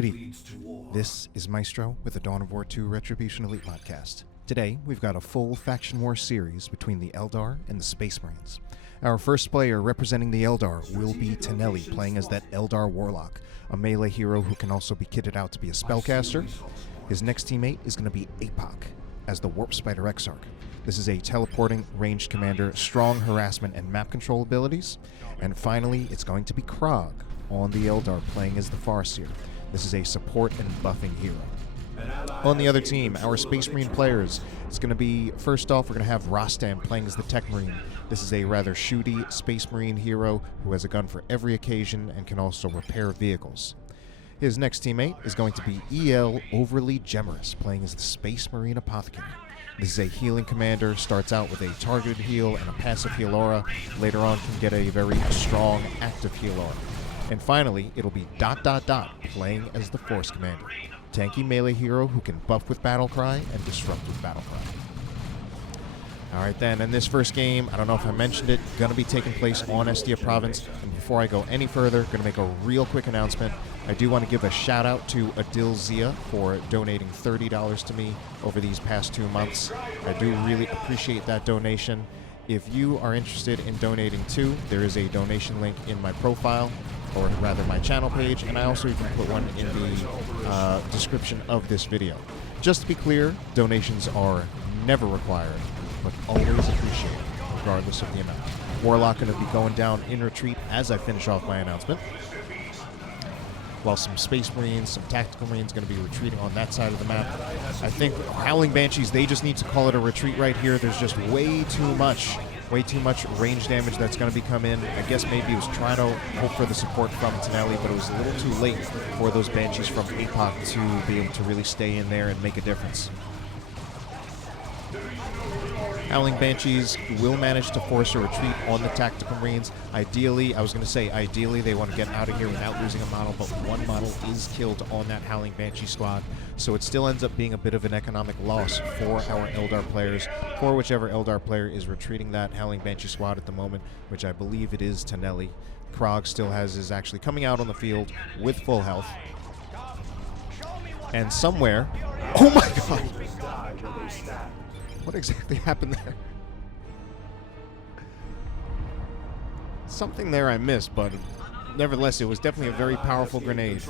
Good evening. This is Maestro with the Dawn of War 2 Retribution Elite Podcast. Today, we've got a full Faction War series between the Eldar and the Space Marines. Our first player representing the Eldar will be Taneli, playing as that Eldar Warlock, a melee hero who can also be kitted out to be a spellcaster. His next teammate is going to be Apoc, as the Warp Spider Exarch. This is a teleporting ranged commander, strong harassment and map control abilities. And finally, it's going to be Crog on the Eldar, playing as the Farseer. This is a support and buffing hero. On the other team, our Space Marine players, it's going to be, first off, we're going to have Rostam playing as the Tech Marine. This is a rather shooty Space Marine hero who has a gun for every occasion and can also repair vehicles. His next teammate is going to be Overtly Gemerous, playing as the Space Marine Apothecary. This is a healing commander, starts out with a targeted heal and a passive heal aura. Later on can get a very strong active heal aura. And finally, it'll be ... playing as the Force Commander. Tanky melee hero who can buff with Battle Cry and disrupt with Battle Cry. Alright then, in this first game, I don't know if I mentioned it, gonna be taking place on Estia Province. And before I go any further, gonna make a real quick announcement. I do want to give a shout out to Adil Zia for donating $30 to me over these past 2 months. I do really appreciate that donation. If you are interested in donating too, there is a donation link in my profile, or rather my channel page, and I also even put one in the description of this video. Just to be clear, donations are never required, but always appreciated, regardless of the amount. Warlock going to be going down in retreat as I finish off my announcement, while some Space Marines, some Tactical Marines going to be retreating on that side of the map. I think Howling Banshees, they just need to call it a retreat right here. There's just way too much range damage that's going to be come in. I guess maybe he was trying to hope for the support from Taneli, but it was a little too late for those Banshees from Apoc to be able to really stay in there and make a difference. Howling Banshees will manage to force a retreat on the Tactical Marines. Ideally, I was going to say, ideally they want to get out of here without losing a model, but one model is killed on that Howling Banshee squad. So it still ends up being a bit of an economic loss for our Eldar players, for whichever Eldar player is retreating that Howling Banshee squad at the moment, which I believe it is Taneli. Crog still is actually coming out on the field with full health. And somewhere... Oh my god! What exactly happened there? Something there I missed, but nevertheless, it was definitely a very powerful grenade.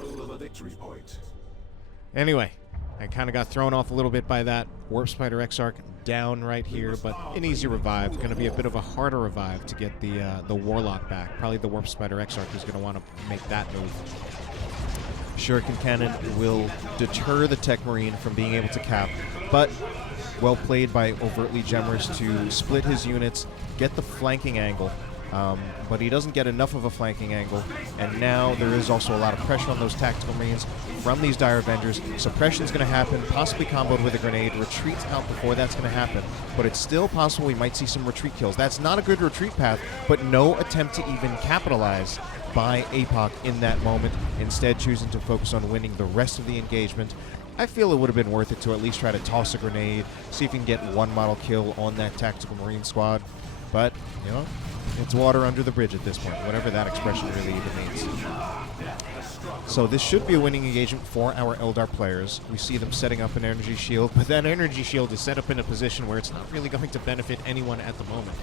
Anyway, I kind of got thrown off a little bit by that. Warp Spider Exarch down right here, but an easy revive. Going to be a bit of a harder revive to get the Warlock back. Probably the Warp Spider Exarch is going to want to make that move. Shuriken Cannon will deter the Tech Marine from being able to cap, but well played by Overtly Gemerous to split his units, get the flanking angle, but he doesn't get enough of a flanking angle, and now there is also a lot of pressure on those Tactical Marines from these Dire Avengers. Suppression's going to happen, possibly comboed with a grenade, retreats out before that's going to happen, but it's still possible we might see some retreat kills. That's not a good retreat path, but no attempt to even capitalize by Apoc in that moment, instead choosing to focus on winning the rest of the engagement. I feel it would have been worth it to at least try to toss a grenade, see if you can get one model kill on that Tactical Marine squad. But, you know, it's water under the bridge at this point, whatever that expression really even means. So this should be a winning engagement for our Eldar players. We see them setting up an energy shield, but that energy shield is set up in a position where it's not really going to benefit anyone at the moment.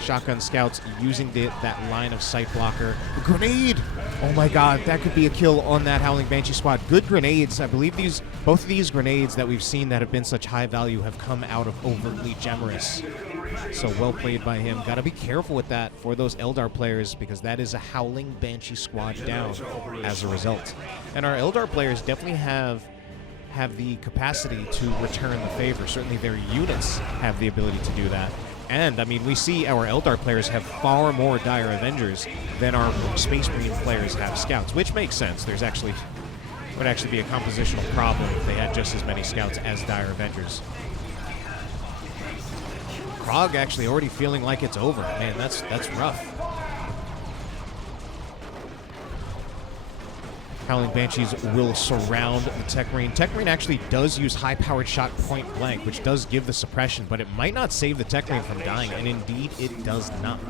Shotgun scouts using that line of sight blocker. Grenade! Oh my god, that could be a kill on that Howling Banshee squad. Good grenades. I believe both of these grenades that we've seen that have been such high value have come out of Overtly Gemerous. So well played by him. Gotta be careful with that for those Eldar players, because that is a Howling Banshee squad down as a result. And our Eldar players definitely have the capacity to return the favor. Certainly their units have the ability to do that. And, I mean, we see our Eldar players have far more Dire Avengers than our Space Marine players have Scouts, which makes sense. Would actually be a compositional problem if they had just as many Scouts as Dire Avengers. Crog actually already feeling like it's over. Man, that's rough. Howling Banshees will surround the Tech Marine. Tech Marine actually does use high-powered shot point blank, which does give the suppression, but it might not save the Tech Marine from dying, and indeed it does not.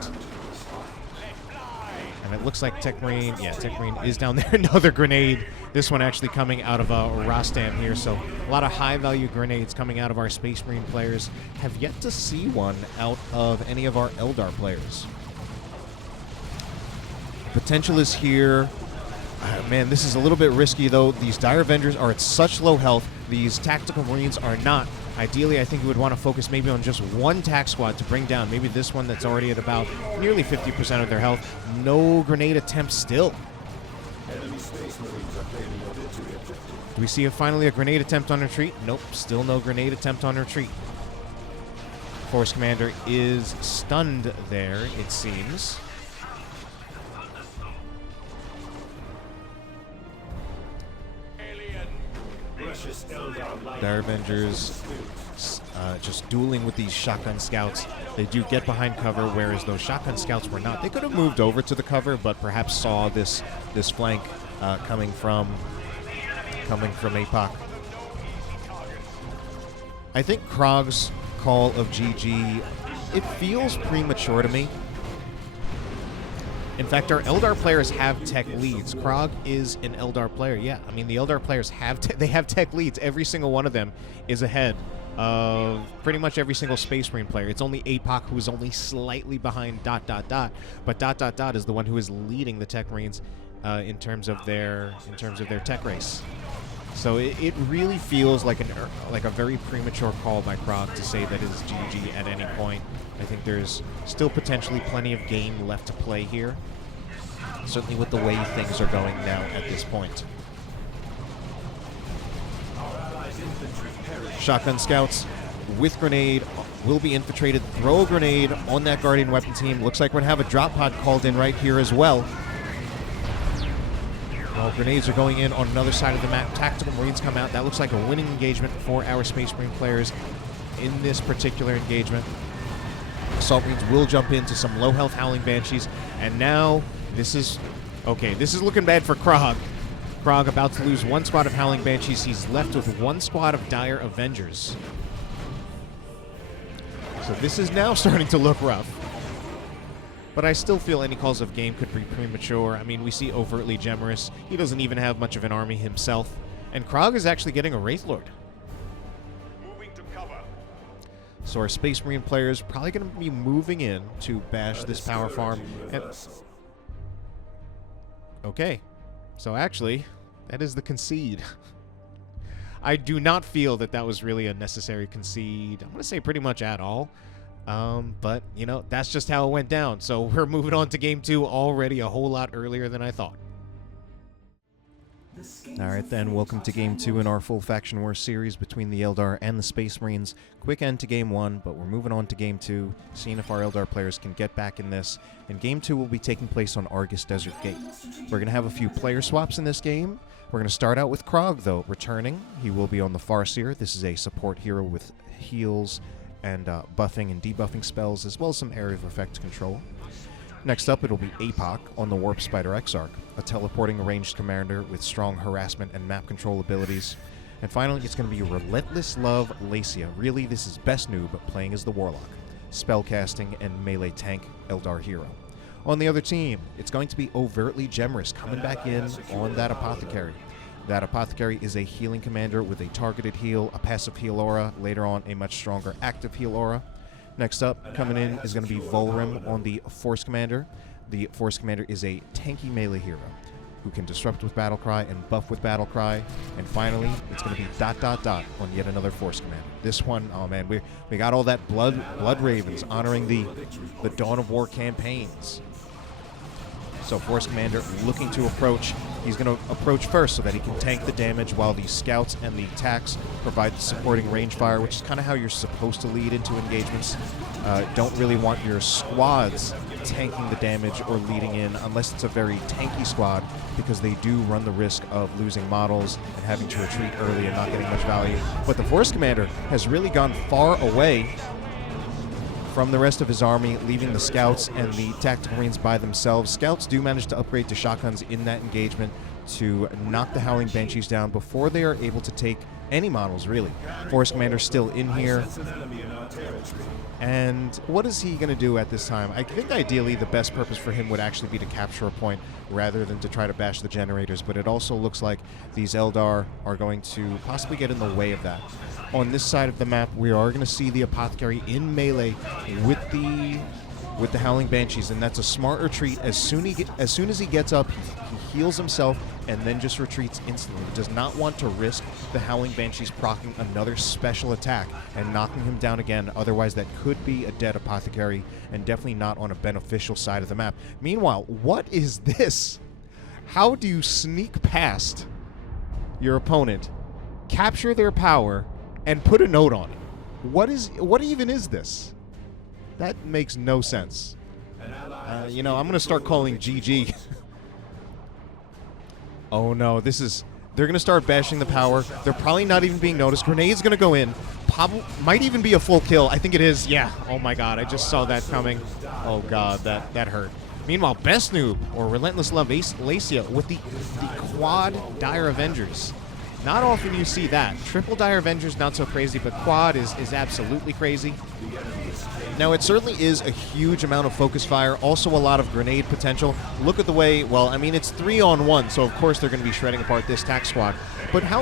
And it looks like Tech Marine, yeah, Tech Marine is down there. Another grenade. This one actually coming out of Rostam here. So a lot of high-value grenades coming out of our Space Marine players. Have yet to see one out of any of our Eldar players. Potential is here. Man, this is a little bit risky, though. These Dire Avengers are at such low health. These Tactical Marines are not. Ideally, I think we would want to focus maybe on just one tac squad to bring down. Maybe this one that's already at about nearly 50% of their health. No grenade attempts still. Do we see finally a grenade attempt on retreat? Nope, still no grenade attempt on retreat. Force Commander is stunned there, it seems. Dire Avengers just dueling with these shotgun scouts. They do get behind cover, whereas those shotgun scouts were not. They could have moved over to the cover, but perhaps saw this flank coming from Apoc. I think Crog's call of GG, it feels premature to me. In fact, our Eldar players have tech leads. Crog is an Eldar player. Yeah, I mean, the Eldar players have tech leads. Every single one of them is ahead of pretty much every single Space Marine player. It's only Apoc who is only slightly behind ... But ... is the one who is leading the Tech Marines in terms of their tech race. So it really feels like a very premature call by Crog to say that it is GG at any point. I think there's still potentially plenty of game left to play here. Certainly with the way things are going now at this point. Shotgun scouts with grenade will be infiltrated. Throw a grenade on that Guardian weapon team. Looks like we're going to have a drop pod called in right here as well. Well, grenades are going in on another side of the map. Tactical Marines come out. That looks like a winning engagement for our Space Marine players in this particular engagement. Assault Marines will jump into some low health Howling Banshees. And now this is looking bad for Crog. Crog about to lose one squad of Howling Banshees. He's left with one squad of Dire Avengers. So this is now starting to look rough. But I still feel any calls of game could be premature. I mean, we see Overtly Gemerous. He doesn't even have much of an army himself. And Crog is actually getting a Wraith Lord. Moving to cover. So our Space Marine players probably going to be moving in to bash this power farm. Okay. So actually, that is the concede. I do not feel that was really a necessary concede. I'm going to say pretty much at all. But, you know, that's just how it went down. So we're moving on to Game 2 already a whole lot earlier than I thought. All right, then. Welcome to Game 2 in our full Faction War series between the Eldar and the Space Marines. Quick end to Game 1, but we're moving on to Game 2, seeing if our Eldar players can get back in this. And Game 2 will be taking place on Argus Desert Gate. We're going to have a few player swaps in this game. We're going to start out with Crog, though, returning. He will be on the Farseer. This is a support hero with heals and buffing and debuffing spells, as well as some area of effect control. Next up, it'll be Apoc on the Warp Spider Exarch, a teleporting ranged commander with strong harassment and map control abilities. And finally, it's going to be Relentless Love Lacia. Really, this is best noob, playing as the Warlock, spellcasting and melee tank Eldar hero. On the other team, it's going to be Overtly Gemerous coming back in on that Apothecary. That Apothecary is a healing commander with a targeted heal, a passive heal aura, later on a much stronger active heal aura. Next up, coming in is going to be Vohlrim on the Force Commander. The Force Commander is a tanky melee hero who can disrupt with Battlecry and buff with Battlecry. And finally, it's going to be ... on yet another Force Commander. This one, oh man, we got all that Blood Ravens honoring the Dawn of War campaigns. So Force Commander looking to approach. He's going to approach first so that he can tank the damage while the scouts and the attacks provide the supporting range fire, which is kind of how you're supposed to lead into engagements. Don't really want your squads tanking the damage or leading in unless it's a very tanky squad, because they do run the risk of losing models and having to retreat early and not getting much value. But the Force Commander has really gone far away from the rest of his army, leaving the scouts and the tactical marines by themselves. Scouts do manage to upgrade to shotguns in that engagement to knock the Howling Banshees down before they are able to take any models, really. Force Commander's still in here. And what is he going to do at this time? I think ideally the best purpose for him would actually be to capture a point rather than to try to bash the generators, but it also looks like these Eldar are going to possibly get in the way of that. On this side of the map, we are going to see the Apothecary in melee with the Howling Banshees, and that's a smart retreat. As soon as he gets up, he heals himself and then just retreats instantly. He does not want to risk the Howling Banshees proccing another special attack and knocking him down again. Otherwise, that could be a dead Apothecary and definitely not on a beneficial side of the map. Meanwhile, what is this? How do you sneak past your opponent, capture their power, and put a note on it? What even is this? That makes no sense. You know, I'm going to start calling GG. Oh no, they're going to start bashing the power. They're probably not even being noticed. Grenade's going to go in. Might even be a full kill. I think it is. Yeah. Oh my god, I just saw that coming. Oh god, that hurt. Meanwhile, Best Noob, or Relentless Love Lacia, with the quad Dire Avengers. Not often you see that. Triple Dire Avengers, not so crazy, but quad is absolutely crazy. Now, it certainly is a huge amount of focus fire, also a lot of grenade potential. Look at the way, well, I mean, it's 3-on-1, so of course they're going to be shredding apart this tack squad. But Dire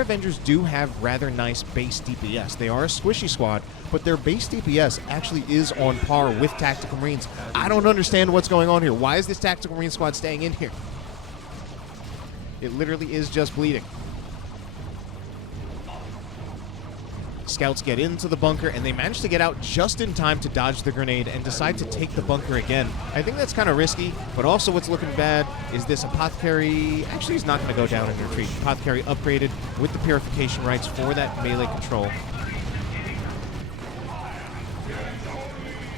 Avengers do have rather nice base DPS. They are a squishy squad, but their base DPS actually is on par with Tactical Marines. I don't understand what's going on here. Why is this Tactical Marine squad staying in here? It literally is just bleeding. Scouts get into the bunker, and they manage to get out just in time to dodge the grenade and decide to take the bunker again. I think that's kind of risky, but also what's looking bad is this Apothecary. Actually, he's not going to go down in retreat. Apothecary upgraded with the Purification Rights for that melee control.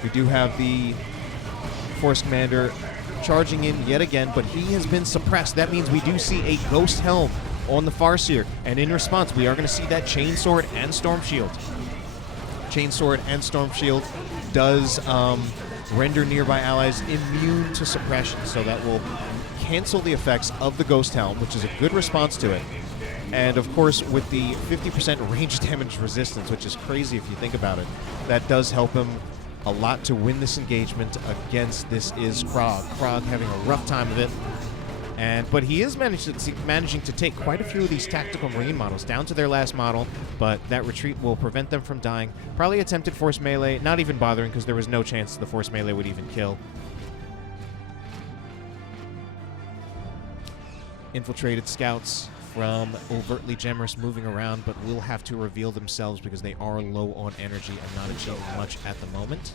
We do have the Force Commander charging in yet again, but he has been suppressed. That means we do see a Ghost Helm on the Farseer, and in response, we are going to see that Chainsword and Storm Shield. Chainsword and Storm Shield does render nearby allies immune to suppression, so that will cancel the effects of the Ghost Helm, which is a good response to it. And of course, with the 50% range damage resistance, which is crazy if you think about it, that does help him a lot to win this engagement against this is Crog. Crog having a rough time of it. But he is managing to take quite a few of these Tactical Marine models down to their last model, but that retreat will prevent them from dying. Probably attempted Force Melee, not even bothering because there was no chance the Force Melee would even kill. Infiltrated scouts from Overtly Gemerous moving around, but will have to reveal themselves because they are low on energy and not achieving much at the moment.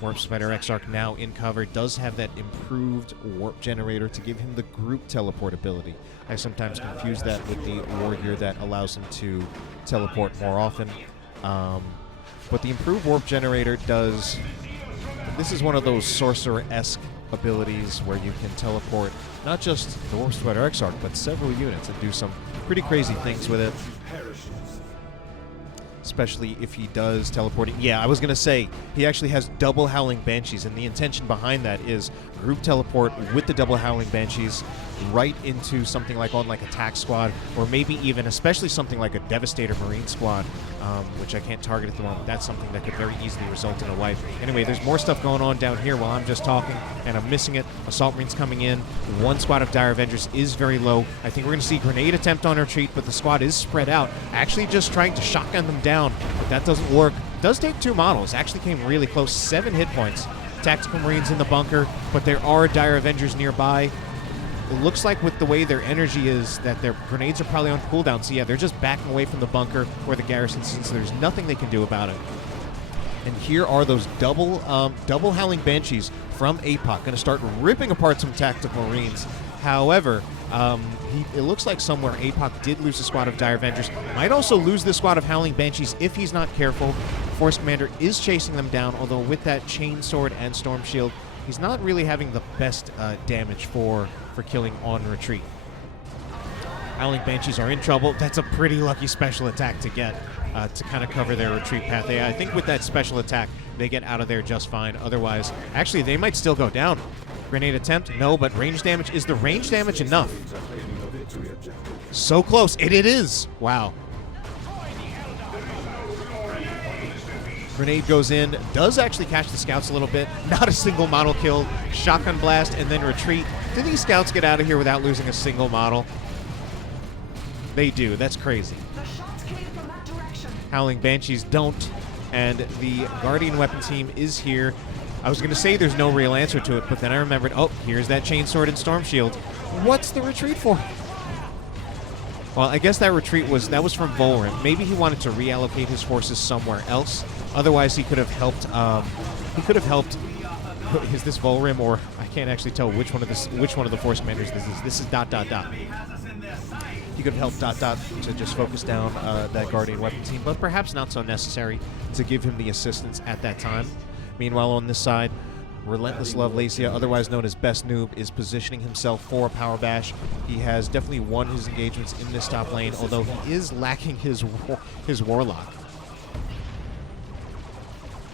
Warp Spider Exarch now in cover, does have that improved warp generator to give him the group teleport ability. I sometimes confuse that with the warrior that allows him to teleport more often. But the improved warp generator does... This is one of those sorcerer-esque abilities where you can teleport not just the Warp Spider Exarch, but several units and do some pretty crazy things with it. Especially if he does teleporting. Yeah, I was going to say, he actually has double Howling Banshees, and the intention behind that is group teleport with the double Howling Banshees right into something like on like a tack squad, or maybe even, especially something like a Devastator Marine squad, which I can't target at the moment. That's something that could very easily result in a wipe. Anyway, there's more stuff going on down here while I'm just talking, and I'm missing it. Assault Marines coming in. One squad of Dire Avengers is very low. I think we're going to see grenade attempt on retreat, but the squad is spread out. Actually just trying to shotgun them down, but that doesn't work. Does take two models. Actually came really close. 7 hit points. Tactical Marines in the bunker, but there are Dire Avengers nearby. It looks like with the way their energy is that their grenades are probably on cooldown. So yeah, they're just backing away from the bunker or the garrison since there's nothing they can do about it. And here are those double Howling Banshees from Apoc. Going to start ripping apart some Tactical Marines. However, it looks like somewhere Apoc did lose a squad of Dire Avengers. Might also lose this squad of Howling Banshees if he's not careful. Force Commander is chasing them down, although with that Chainsword and Storm Shield, he's not really having the best damage for killing on retreat. Howling Banshees are in trouble. That's a pretty lucky special attack to get to kind of cover their retreat path. I think with that special attack, they get out of there just fine. Otherwise, actually, they might still go down. Grenade attempt? No, but range damage. Is the range damage enough? So close. It is. Wow. Grenade goes in. Does actually catch the scouts a little bit. Not a single model killed. Shotgun blast and then retreat. Do these scouts get out of here without losing a single model? They do. That's crazy. Howling Banshees don't. And the Guardian weapon team is here. I was going to say there's no real answer to it, but then I remembered, oh, here's that Chainsword and Storm Shield. What's the retreat for? Well, I guess that retreat was from Vohlrim. Maybe he wanted to reallocate his forces somewhere else. Otherwise, he could have helped. Is this Vohlrim, or I can't actually tell which one of the force commanders this is. This is ... He could have helped ... to just focus down that Guardian weapon team, but perhaps not so necessary to give him the assistance at that time. Meanwhile, on this side, Relentless Lacia, otherwise known as Best Noob, is positioning himself for a power bash. He has definitely won his engagements in this top lane, although he is lacking his Warlock.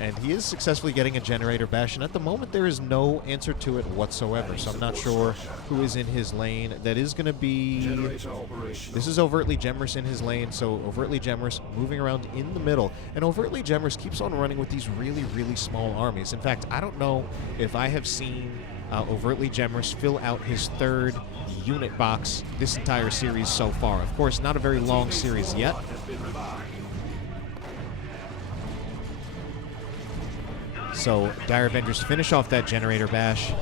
And he is successfully getting a generator bash, and at the moment there is no answer to it whatsoever, so I'm not sure who is in his lane. That is going to be... This is Overtly Gemerous in his lane, so Overtly Gemerous moving around in the middle. And Overtly Gemerous keeps on running with these really, really small armies. In fact, I don't know if I have seen Overtly Gemerous fill out his third unit box this entire series so far. Of course, not a very long series yet. So, Dire Avengers finish off that generator bash.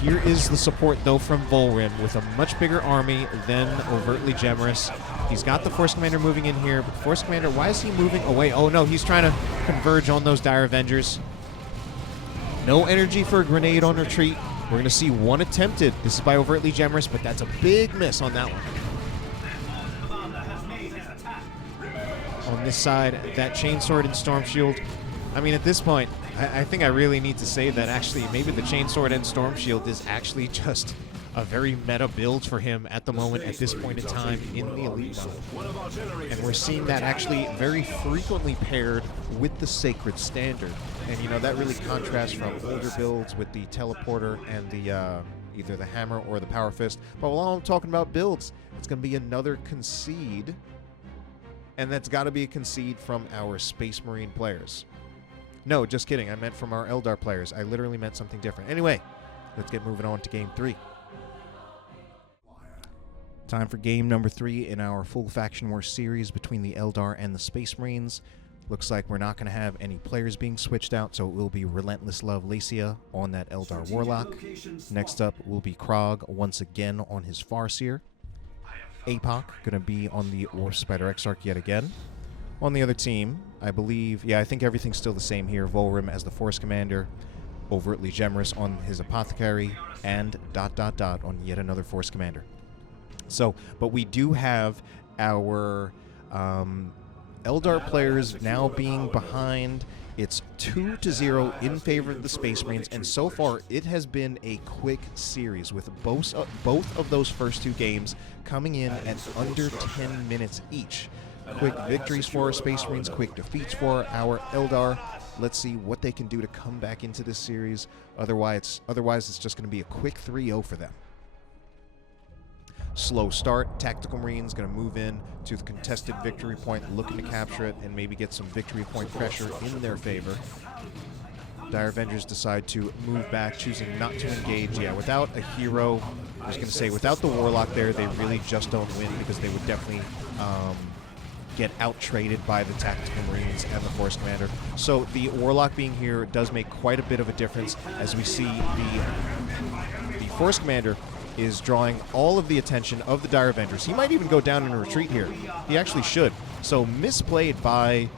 Here is the support, though, from Vohlrim with a much bigger army than Overtly Gemerous. He's got the Force Commander moving in here, but the Force Commander, why is he moving away? Oh, no, he's trying to converge on those Dire Avengers. No energy for a grenade on retreat. We're going to see one attempted. This is by Overtly Gemerous, but that's a big miss on that one. On this side, that Chainsword and Storm Shield. I mean, at this point, I think I really need to say that actually maybe the Chainsword and Storm Shield is actually just a very meta build for him at the moment, at this point in time in the Elite mode. And we're seeing that actually very frequently paired with the Sacred Standard. And, you know, that really contrasts from older builds with the Teleporter and the either the Hammer or the Power Fist. But while I'm talking about builds, it's going to be another concede. And that's got to be a concede from our Space Marine players. No, just kidding. I meant from our Eldar players. I literally meant something different. Anyway, let's get moving on to Game 3. Time for Game number 3 in our full Faction War series between the Eldar and the Space Marines. Looks like we're not going to have any players being switched out, so it will be Relentless Lacia on that Eldar Warlock. Next up will be Crog once again on his Farseer. Apoc going to be on the Orc Spider Exarch yet again. On the other team, I believe, yeah, I think everything's still the same here. Vohlrim as the Force Commander, Overtly Gemerous on his Apothecary, and ... on yet another Force Commander. So, but we do have our Eldar players now being behind. It's 2-0 in favor of the Space Marines, and so far it has been a quick series with both of those first two games coming in at under 10 minutes each. Quick victories for our Space Marines, quick defeats for our Eldar. Let's see what they can do to come back into this series. Otherwise it's just going to be a quick 3-0 for them. Slow start. Tactical Marines going to move in to the contested victory point, looking to capture it and maybe get some victory point pressure in their favor. Dire Avengers decide to move back, choosing not to engage. Yeah, without a hero, I was going to say, without the Warlock there, they really just don't win because they would definitely get out-traded by the Tactical Marines and the Force Commander. So the Warlock being here does make quite a bit of a difference, as we see the Force Commander is drawing all of the attention of the Dire Avengers. He might even go down in a retreat here. He actually should. So misplayed by ...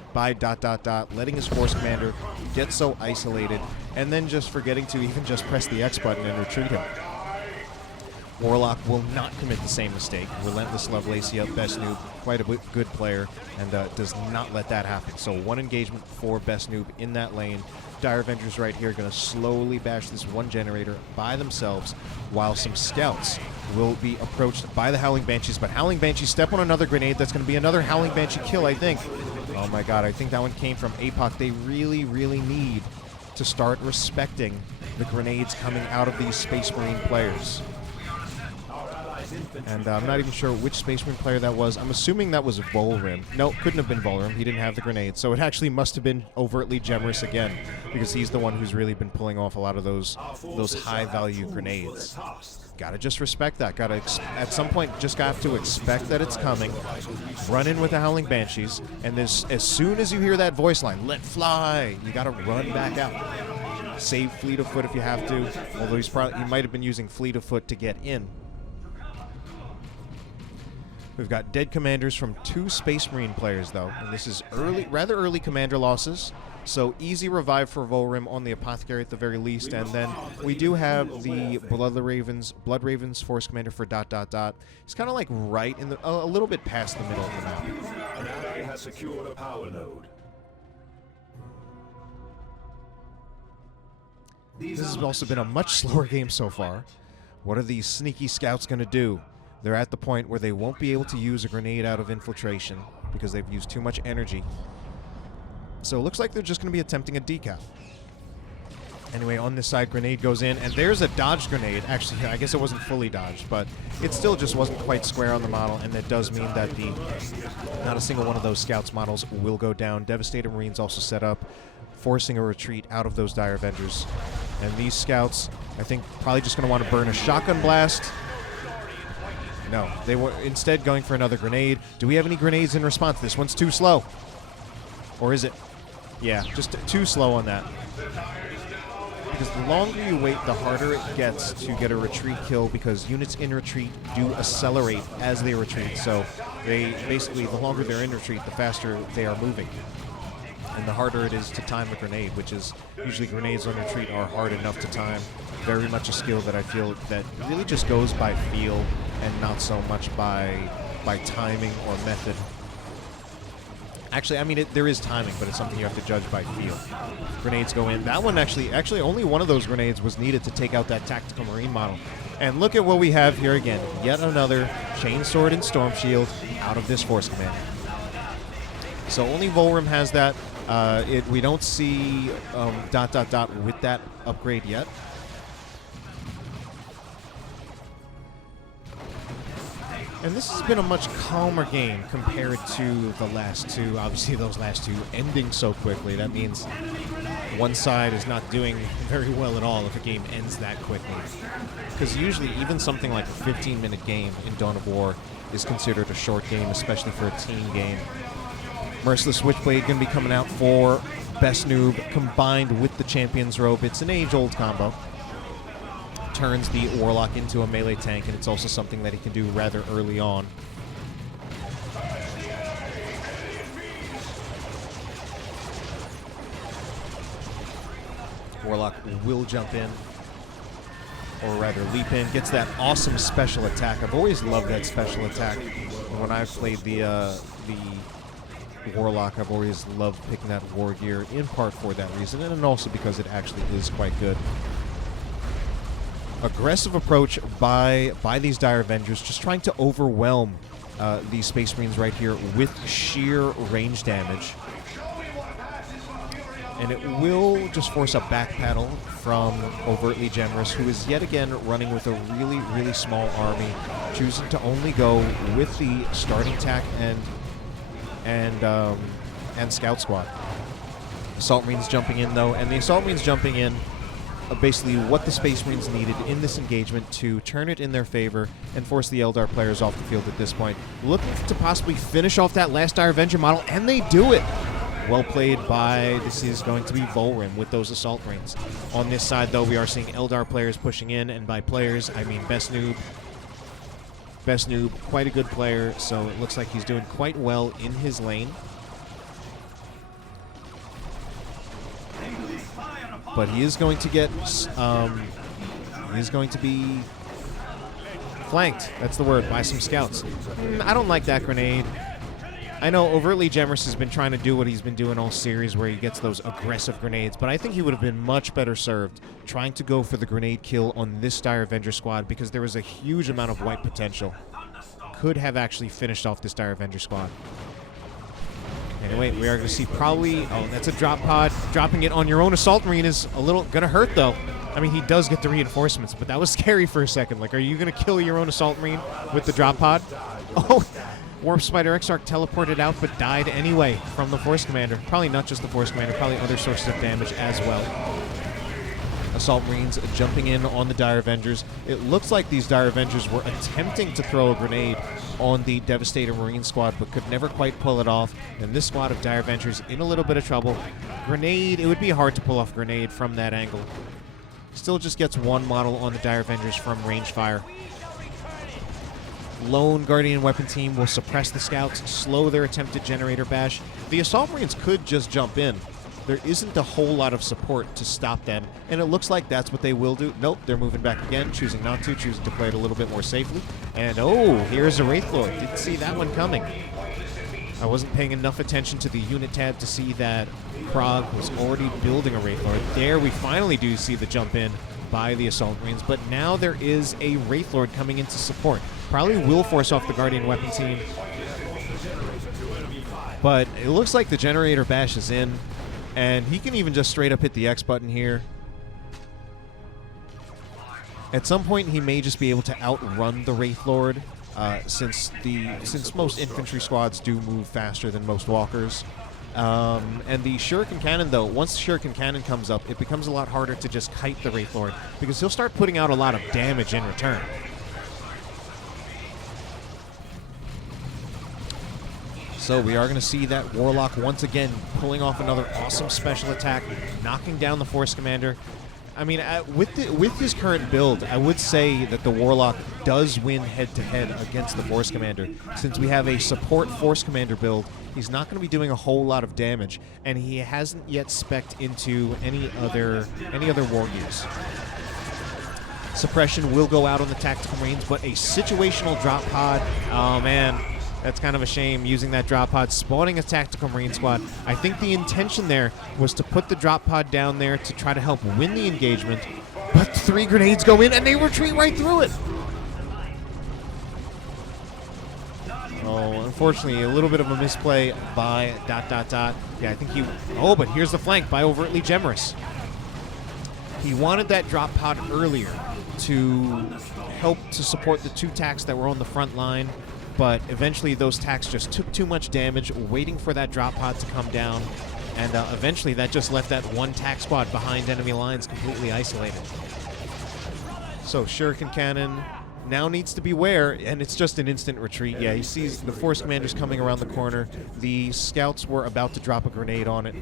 letting his Force Commander get so isolated, and then just forgetting to even just press the X button and retreat him. Warlock will not commit the same mistake. Relentless Lacia, Best Noob, quite a good player, and does not let that happen. So one engagement for Best Noob in that lane. Dire Avengers right here going to slowly bash this one generator by themselves, while some scouts will be approached by the Howling Banshees. But Howling Banshees step on another grenade. That's going to be another Howling Banshee kill, I think. Oh my god, I think that one came from Apoc. They really, really need to start respecting the grenades coming out of these Space Marine players. And I'm not even sure which Space Marine player that was. I'm assuming that was Vohlrim. No, couldn't have been Vohlrim. He didn't have the grenade. So it actually must have been Overtly Gemerous again, because he's the one who's really been pulling off a lot of those high-value grenades. Gotta just respect that. Gotta, at some point, just have to expect that it's coming. Run in with the Howling Banshees, and as soon as you hear that voice line, "Let fly," you gotta run back out. Save Fleet of Foot if you have to, although he might have been using Fleet of Foot to get in. We've got dead commanders from 2 Space Marine players, though, and this is rather early commander losses, so easy revive for Vohlrim on the Apothecary at the very least, and then we do have the Blood Ravens Force Commander for ... It's kind of like right in the a little bit past the middle of the map. An ally has secured a power node. This has also been a much slower game so far. What are these sneaky scouts going to do? They're at the point where they won't be able to use a grenade out of infiltration because they've used too much energy. So it looks like they're just going to be attempting a decal. Anyway, on this side, grenade goes in, and there's a dodged grenade. Actually, I guess it wasn't fully dodged, but it still just wasn't quite square on the model, and that does mean that not a single one of those scouts models will go down. Devastator Marines also set up, forcing a retreat out of those Dire Avengers. And these scouts, I think, probably just going to want to burn a shotgun blast. No, they were instead going for another grenade. Do we have any grenades in response? This one's too slow. Or is it? Yeah, just too slow on that. Because the longer you wait, the harder it gets to get a retreat kill, because units in retreat do accelerate as they retreat. So they basically, the longer they're in retreat, the faster they are moving. And the harder it is to time a grenade, which is usually grenades on retreat are hard enough to time. Very much a skill that I feel that really just goes by feel and not so much by timing or method. Actually, I mean, there is timing, but it's something you have to judge by feel. Grenades go in. That one actually only one of those grenades was needed to take out that Tactical Marine model. And look at what we have here again. Yet another Chainsword and Storm Shield out of this Force Command. So only Vohlrim has that. We don't see ... with that upgrade yet. And this has been a much calmer game compared to the last two. Obviously, those last two ending so quickly. That means one side is not doing very well at all if a game ends that quickly. Because usually, even something like a 15-minute game in Dawn of War is considered a short game, especially for a team game. Merciless Switchblade going to be coming out for Best Noob, combined with the Champion's Robe. It's an age-old combo. Turns the Warlock into a melee tank, and it's also something that he can do rather early on. Warlock will jump in, or rather leap in, gets that awesome special attack. I've always loved that special attack. When I've played the Warlock, I've always loved picking that war gear, in part for that reason, and also because it actually is quite good. Aggressive approach by these Dire Avengers, just trying to overwhelm these Space Marines right here with sheer range damage. And it will just force a back pedal from Overtly Gemerous, who is yet again running with a really, really small army, choosing to only go with the starting tack and Scout Squad. Assault Marines jumping in, though, and the Assault Marines jumping in basically what the Space Marines needed in this engagement to turn it in their favor and force the Eldar players off the field at this point. Looking to possibly finish off that last Dire Avenger model, and they do it! Well played by, this is going to be Vohlrim with those Assault Marines. On this side, though, we are seeing Eldar players pushing in, and by players, I mean Best Noob. Best Noob, quite a good player, so it looks like he's doing quite well in his lane. But he is going to get, he's going to be flanked, that's the word, by some scouts. I don't like that grenade. I know Overtly Gemerous has been trying to do what he's been doing all series, where he gets those aggressive grenades, but I think he would have been much better served trying to go for the grenade kill on this Dire Avenger squad, because there was a huge amount of wipe potential. Could have actually finished off this Dire Avenger squad. Anyway, we are going to see probably... Oh, that's a drop pod. Dropping it on your own Assault Marine is a little going to hurt, though. I mean, he does get the reinforcements, but that was scary for a second. Like, are you going to kill your own Assault Marine with the drop pod? Oh, Warp Spider Exarch teleported out, but died anyway from the Force Commander. Probably not just the Force Commander, probably other sources of damage as well. Assault Marines jumping in on the Dire Avengers. It looks like these Dire Avengers were attempting to throw a grenade on the Devastator Marine squad, but could never quite pull it off. And this squad of Dire Avengers in a little bit of trouble. Grenade, it would be hard to pull off grenade from that angle. Still just gets one model on the Dire Avengers from range fire. Lone Guardian Weapon Team will suppress the scouts, slow their attempted generator bash. The Assault Marines could just jump in. There isn't a whole lot of support to stop them, and it looks like that's what they will do. Nope, they're moving back again, choosing not to, choosing to play it a little bit more safely. And oh, here's a Wraith Lord. Didn't see that one coming. I wasn't paying enough attention to the unit tab to see that Crog was already building a Wraith Lord. There we finally do see the jump in by the Assault Marines, but now there is a Wraith Lord coming into support. Probably will force off the Guardian Weapon Team, but it looks like the Generator Bash is in. And he can even just straight up hit the X button here. At some point, he may just be able to outrun the Wraith Lord, since most infantry squads do move faster than most walkers. And the Shuriken Cannon, though, once the Shuriken Cannon comes up, it becomes a lot harder to just kite the Wraith Lord, because he'll start putting out a lot of damage in return. So we are going to see that Warlock once again pulling off another awesome special attack, knocking down the Force Commander. I mean, with his current build, I would say that the Warlock does win head-to-head against the Force Commander. Since we have a support Force Commander build, he's not going to be doing a whole lot of damage, and he hasn't yet spec'd into any other war gears. Suppression will go out on the Tactical Marines, but a situational drop pod, oh man. That's kind of a shame, using that drop pod, spawning a Tactical Marine squad. I think the intention there was to put the drop pod down there to try to help win the engagement, but 3 grenades go in and they retreat right through it. Oh, unfortunately, a little bit of a misplay by ... Yeah, I think he... Oh, but here's the flank by Overtly Gemerous. He wanted that drop pod earlier to help to support the 2 tacks that were on the front line, but eventually those tacks just took too much damage, waiting for that drop pod to come down, and eventually that just left that 1 tack squad behind enemy lines completely isolated. So Shuriken Cannon now needs to beware, and it's just an instant retreat. Yeah, he sees the Force Commanders coming around the corner. The scouts were about to drop a grenade on it.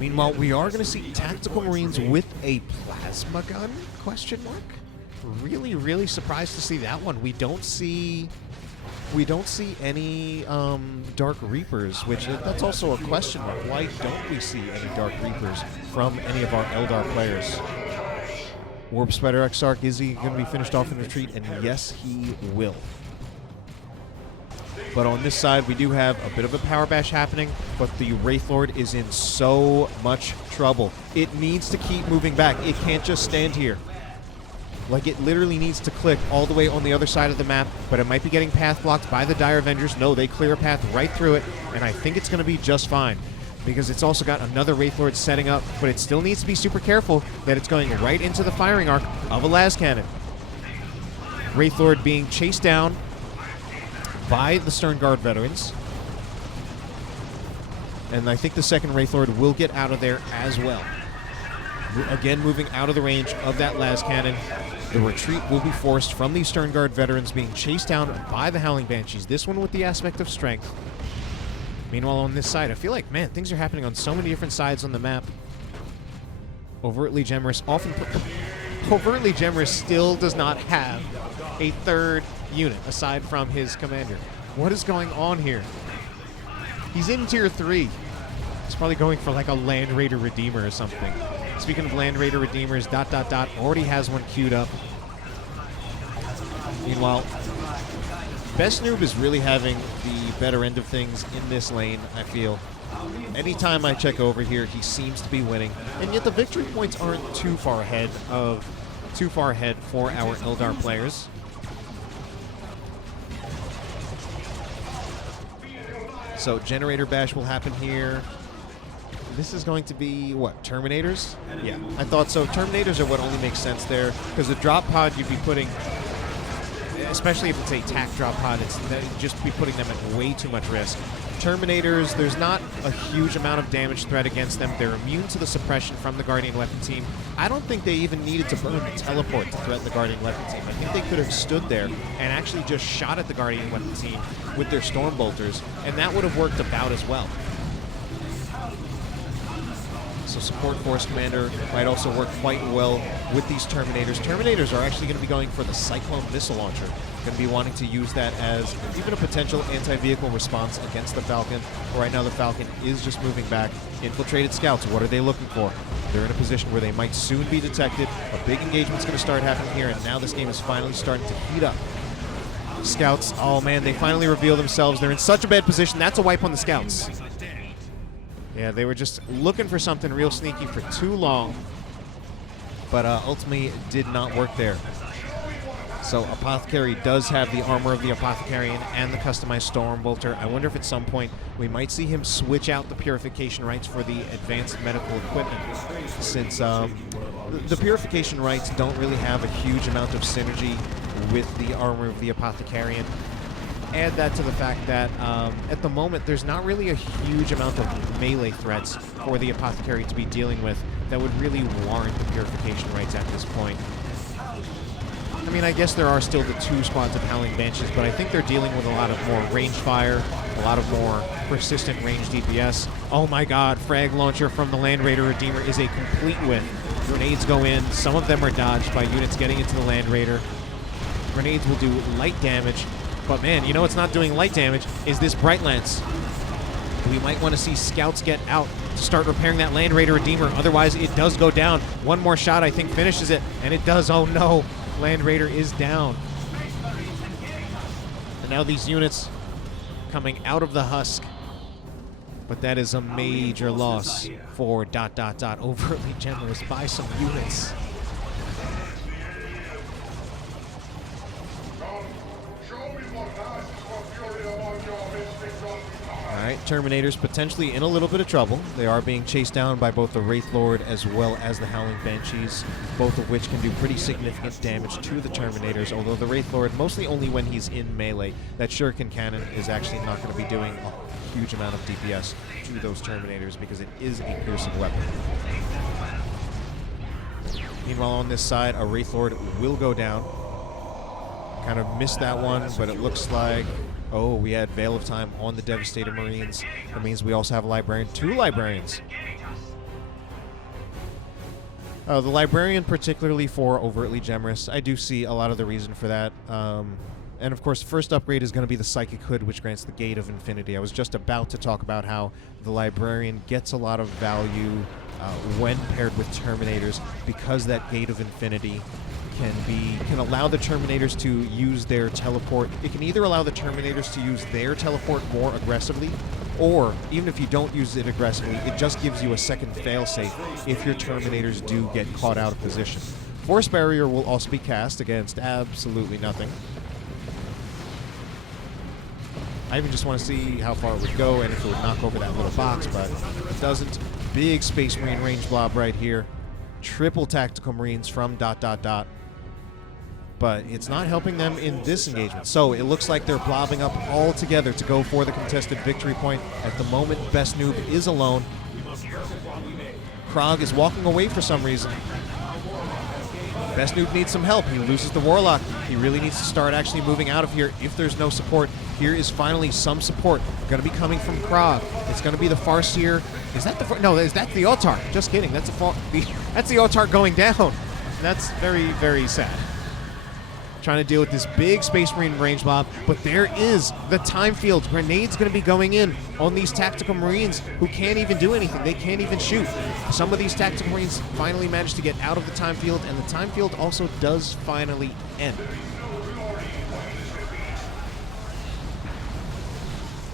Meanwhile, we are going to see Tactical Marines with a plasma gun, question mark? Really, really surprised to see that one. We don't see any Dark Reapers, which that's also a question mark. Why don't we see any Dark Reapers from any of our Eldar players? Warp Spider Exarch, is he going to be finished off in retreat? And yes, he will. But on this side, we do have a bit of a power bash happening, but the Wraith Lord is in so much trouble. It needs to keep moving back. It can't just stand here. Like, it literally needs to click all the way on the other side of the map, but it might be getting path blocked by the Dire Avengers. No, they clear a path right through it, and I think it's going to be just fine, because it's also got another Wraith Lord setting up, but it still needs to be super careful that it's going right into the firing arc of a las cannon. Wraith Lord being chased down by the Stern Guard veterans, and I think the second Wraith Lord will get out of there as well. Again, moving out of the range of that las cannon. The retreat will be forced from the Stern Guard veterans being chased down by the Howling Banshees. This one with the aspect of strength. Meanwhile, on this side, I feel like, man, things are happening on so many different sides on the map. Overtly Gemerous Overtly Gemerous still does not have a 3rd unit aside from his commander. What is going on here? He's in tier 3. He's probably going for like a Land Raider Redeemer or something. Speaking of Land Raider Redeemers, ... already has one queued up. Meanwhile, Best Noob is really having the better end of things in this lane, I feel. Anytime I check over here, he seems to be winning, and yet the victory points aren't too far ahead for our Eldar players. So Generator Bash will happen here. this is going to be, what, Terminators? Yeah, I thought so. Terminators are what only makes sense there, because the drop pod you'd be putting, especially if it's a tac drop pod, you'd just be putting them at way too much risk. Terminators, there's not a huge amount of damage threat against them. They're immune to the suppression from the Guardian Weapon Team. I don't think they even needed to burn the teleport to threaten the Guardian Weapon Team. I think they could have stood there and actually just shot at the Guardian Weapon Team with their Storm Bolters, and that would have worked about as well. So Support Force Commander might also work quite well with these Terminators. Terminators are actually going to be going for the Cyclone Missile Launcher. Going to be wanting to use that as even a potential anti-vehicle response against the Falcon. But right now the Falcon is just moving back. Infiltrated scouts, what are they looking for? They're in a position where they might soon be detected. A big engagement's going to start happening here, and now this game is finally starting to heat up. Scouts, oh man, they finally reveal themselves. They're in such a bad position. That's a wipe on the scouts. Yeah, they were just looking for something real sneaky for too long, but ultimately it did not work there. So Apothecary does have the armor of the Apothecarian and the customized Storm Bolter. I wonder if at some point we might see him switch out the Purification Rights for the advanced medical equipment, since the Purification Rights don't really have a huge amount of synergy with the armor of the Apothecarian. Add that to the fact that at the moment there's not really a huge amount of melee threats for the Apothecary to be dealing with that would really warrant the Purification Rights at this point. I mean, I guess there are still the 2 squads of Howling Banshees, but I think they're dealing with a lot of more range fire, a lot of more persistent range DPS. Oh my god, Frag Launcher from the Land Raider Redeemer is a complete whiff. Grenades go in, some of them are dodged by units getting into the Land Raider. Grenades will do light damage, but man, you know what's not doing light damage is this Bright Lance. We might want to see scouts get out to start repairing that Land Raider Redeemer, otherwise it does go down. One more shot I think finishes it, and it does. Oh no, Land Raider is down. And now these units coming out of the husk, but that is a major loss for ... Overtly Gemerous by some units. Alright, Terminators potentially in a little bit of trouble. They are being chased down by both the Wraith Lord as well as the Howling Banshees, both of which can do pretty significant damage to the Terminators, although the Wraith Lord, mostly only when he's in melee. That Shuriken Cannon is actually not going to be doing a huge amount of DPS to those Terminators because it is a piercing weapon. Meanwhile, on this side, a Wraith Lord will go down. Kind of missed that one, but it looks like... Oh, we had Veil of Time on the Devastator Marines. That means we also have a Librarian. 2 Librarians. The Librarian, particularly for Overtly Gemerous, I do see a lot of the reason for that. And of course, the first upgrade is going to be the Psychic Hood, which grants the Gate of Infinity. I was just about to talk about how the Librarian gets a lot of value when paired with Terminators, because that Gate of Infinity can allow the Terminators to use their teleport. It can either allow the Terminators to use their teleport more aggressively, or even if you don't use it aggressively, it just gives you a second failsafe if your Terminators do get caught out of position. Force Barrier will also be cast against absolutely nothing. I even just want to see how far it would go and if it would knock over that little box, but it doesn't. Big Space Marine range blob right here. Triple Tactical Marines from ... But it's not helping them in this engagement. So it looks like they're blobbing up all together to go for the contested victory point. At the moment, Best Noob is alone. Crog is walking away for some reason. Best Noob needs some help. He loses the Warlock. He really needs to start actually moving out of here if there's no support. Here is finally some support. Going to be coming from Crog. It's going to be the Farseer. Is that the... No, is that the Autarch? Just kidding. That's the Autarch going down. That's very, very sad. Trying to deal with this big Space Marine range blob, but there is the time field. Grenades going to be going in on these Tactical Marines who can't even do anything. They can't even shoot. Some of these Tactical Marines finally managed to get out of the time field, and the time field also does finally end.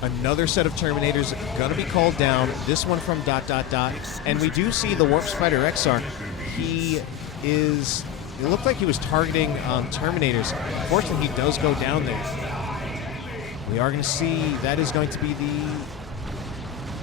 Another set of Terminators going to be called down, this one from ... And we do see the Warp Spider Exarch. It looked like he was targeting Terminators. Unfortunately, he does go down there. We are going to see that is going to be the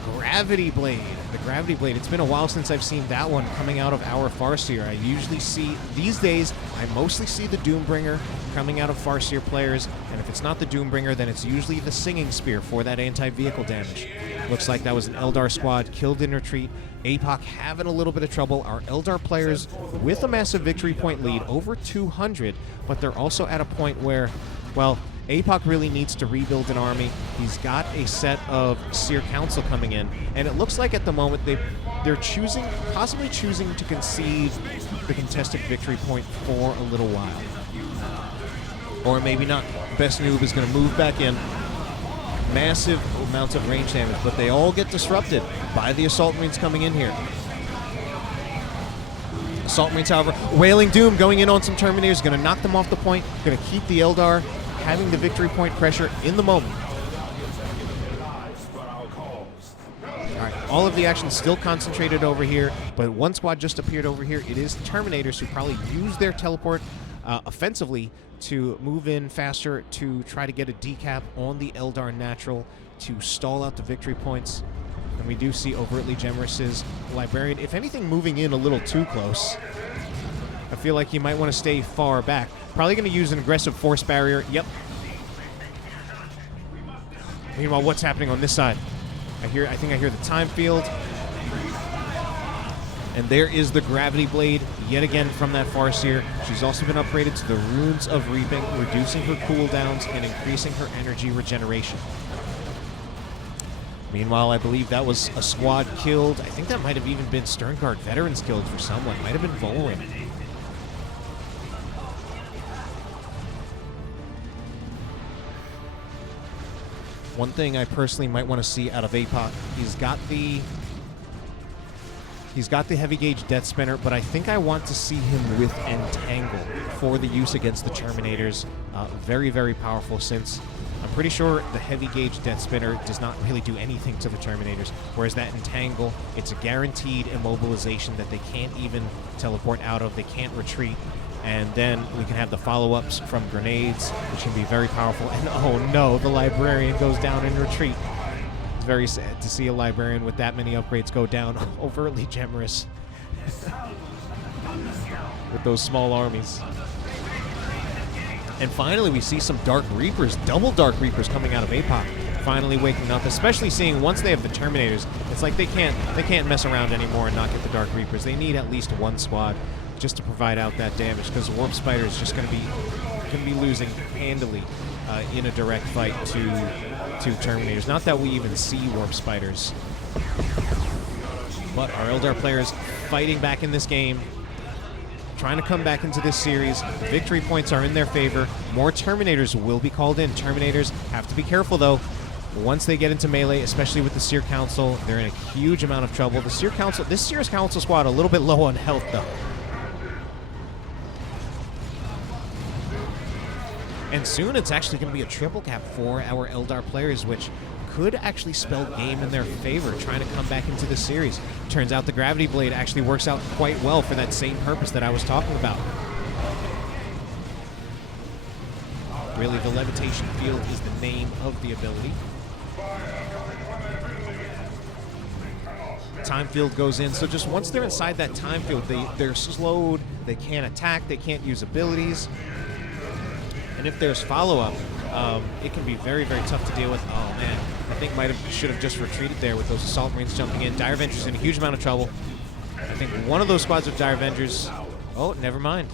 Gravity Blade. The Gravity Blade. It's been a while since I've seen that one coming out of our Farseer. I usually see, these days, I mostly see the Doombringer coming out of Farseer players, and if it's not the Doombringer, then it's usually the Singing Spear for that anti-vehicle damage. Looks like that was an Eldar squad killed in retreat. Apoc having a little bit of trouble. Our Eldar players with a massive victory point lead, over 200, but they're also at a point where, well, Apoc really needs to rebuild an army. He's got a set of Seer Council coming in, and it looks like at the moment they're possibly choosing to concede the contested victory point for a little while. Or maybe not. Best Noob is going to move back in. Massive amounts of range damage, but they all get disrupted by the Assault Marines coming in here. Assault Marines, however, Wailing Doom going in on some Terminators, going to knock them off the point, going to keep the Eldar having the victory point pressure in the moment. Alright, all of the action still concentrated over here, but one squad just appeared over here. It is the Terminators who probably use their teleport offensively to move in faster to try to get a decap on the Eldar Natural to stall out the victory points. And we do see Overtly Gemerous' Librarian, if anything, moving in a little too close. I feel like he might want to stay far back. Probably going to use an aggressive force barrier. Yep. Meanwhile, what's happening on this side? I think I hear the time field. And there is the Gravity Blade, yet again from that Farseer. She's also been upgraded to the Runes of Reaping, reducing her cooldowns and increasing her energy regeneration. Meanwhile, I believe that was a squad killed. I think that might have even been Sternguard veterans killed for someone. Might have been Vohlrim. One thing I personally might want to see out of Apoc, he's got the heavy gauge Death Spinner, but I think I want to see him with Entangle for the use against the Terminators. Very, very powerful, since I'm pretty sure the heavy gauge Death Spinner does not really do anything to the Terminators, whereas that Entangle, it's a guaranteed immobilization that they can't even teleport out of, they can't retreat. And then we can have the follow-ups from grenades, which can be very powerful. And oh no, the Librarian goes down in retreat. It's very sad to see a Librarian with that many upgrades go down. Overtly Gemerous with those small armies. And finally, we see some Dark Reapers, double Dark Reapers coming out of Apoc, finally waking up. Especially seeing once they have the Terminators, it's like they can't mess around anymore and not get the Dark Reapers. They need at least one squad just to provide out that damage, because Warp Spider is just going to be losing handily in a direct fight to Terminators. Not that we even see Warp Spiders, but our Eldar players fighting back in this game, trying to come back into this series. Victory points are in their favor. More Terminators will be called in. Terminators have to be careful, though. Once they get into melee, especially with the Seer Council, they're in a huge amount of trouble. This Seer Council squad a little bit low on health, though. And soon it's actually going to be a triple cap for our Eldar players, which could actually spell game in their favor, trying to come back into the series. Turns out the Gravity Blade actually works out quite well for that same purpose that I was talking about. Really, the Levitation Field is the name of the ability. Time field goes in, so just once they're inside that time field, they're slowed, they can't attack, they can't use abilities. And if there's follow-up, it can be very, very tough to deal with. Oh, man. I think should have just retreated there with those Assault Marines jumping in. Dire Avengers in a huge amount of trouble. I think one of those squads of Dire Avengers... Oh, never mind.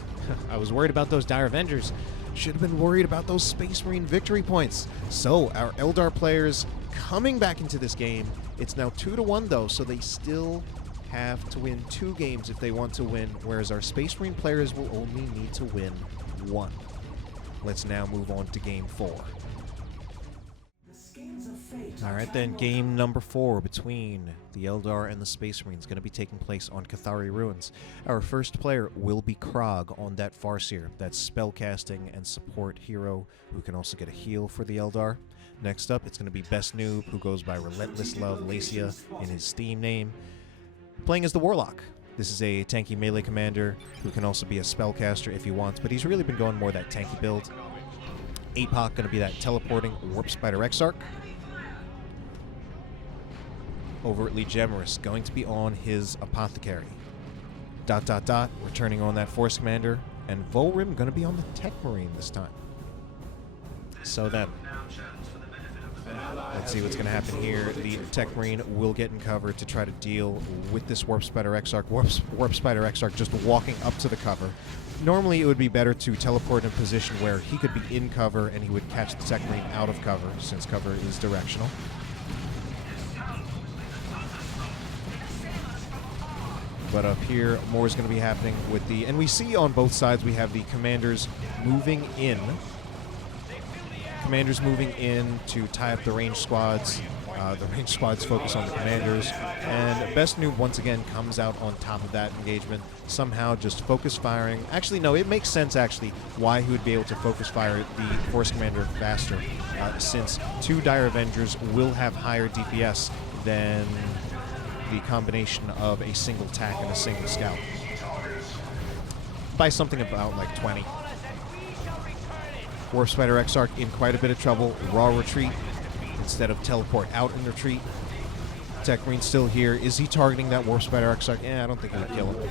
I was worried about those Dire Avengers. Should have been worried about those Space Marine victory points. So, our Eldar players coming back into this game. It's now 2-1, though, so they still have to win 2 games if they want to win, whereas our Space Marine players will only need to win 1. Let's now move on to Game 4. Alright then, Game number 4 between the Eldar and the Space Marines, going to be taking place on Cathari Ruins. Our first player will be Crog on that Farseer, that spellcasting and support hero who can also get a heal for the Eldar. Next up, it's going to be Best Noob, who goes by Relentless Lacia in his Steam name, playing as the Warlock. This is a tanky melee commander who can also be a spellcaster if he wants, but he's really been going more that tanky build. Apoc going to be that teleporting Warp Spider Exarch. Overtly Gemerous going to be on his Apothecary. ... returning on that Force Commander, and Vohlrim going to be on the Tech Marine this time. So then, let's see what's going to happen here. The Tech Marine will get in cover to try to deal with this Warp Spider Exarch. Warp Spider Exarch just walking up to the cover. Normally, it would be better to teleport in a position where he could be in cover and he would catch the Tech Marine out of cover, since cover is directional. But up here, more is going to be happening with the... And we see on both sides we have the commanders moving in. Commanders moving in to tie up the ranged squads. The ranged squads focus on the commanders. And Best Noob once again comes out on top of that engagement. Somehow just focus firing. Actually, no, it makes sense, actually, why he would be able to focus fire the Force Commander faster. Since 2 Dire Avengers will have higher DPS than the combination of a single tack and a single scout. By something about like 20. Warp Spider Exarch in quite a bit of trouble. Raw retreat instead of teleport out and retreat. Tech Marine still here. Is he targeting that Warp Spider Exarch? I don't think he would kill him.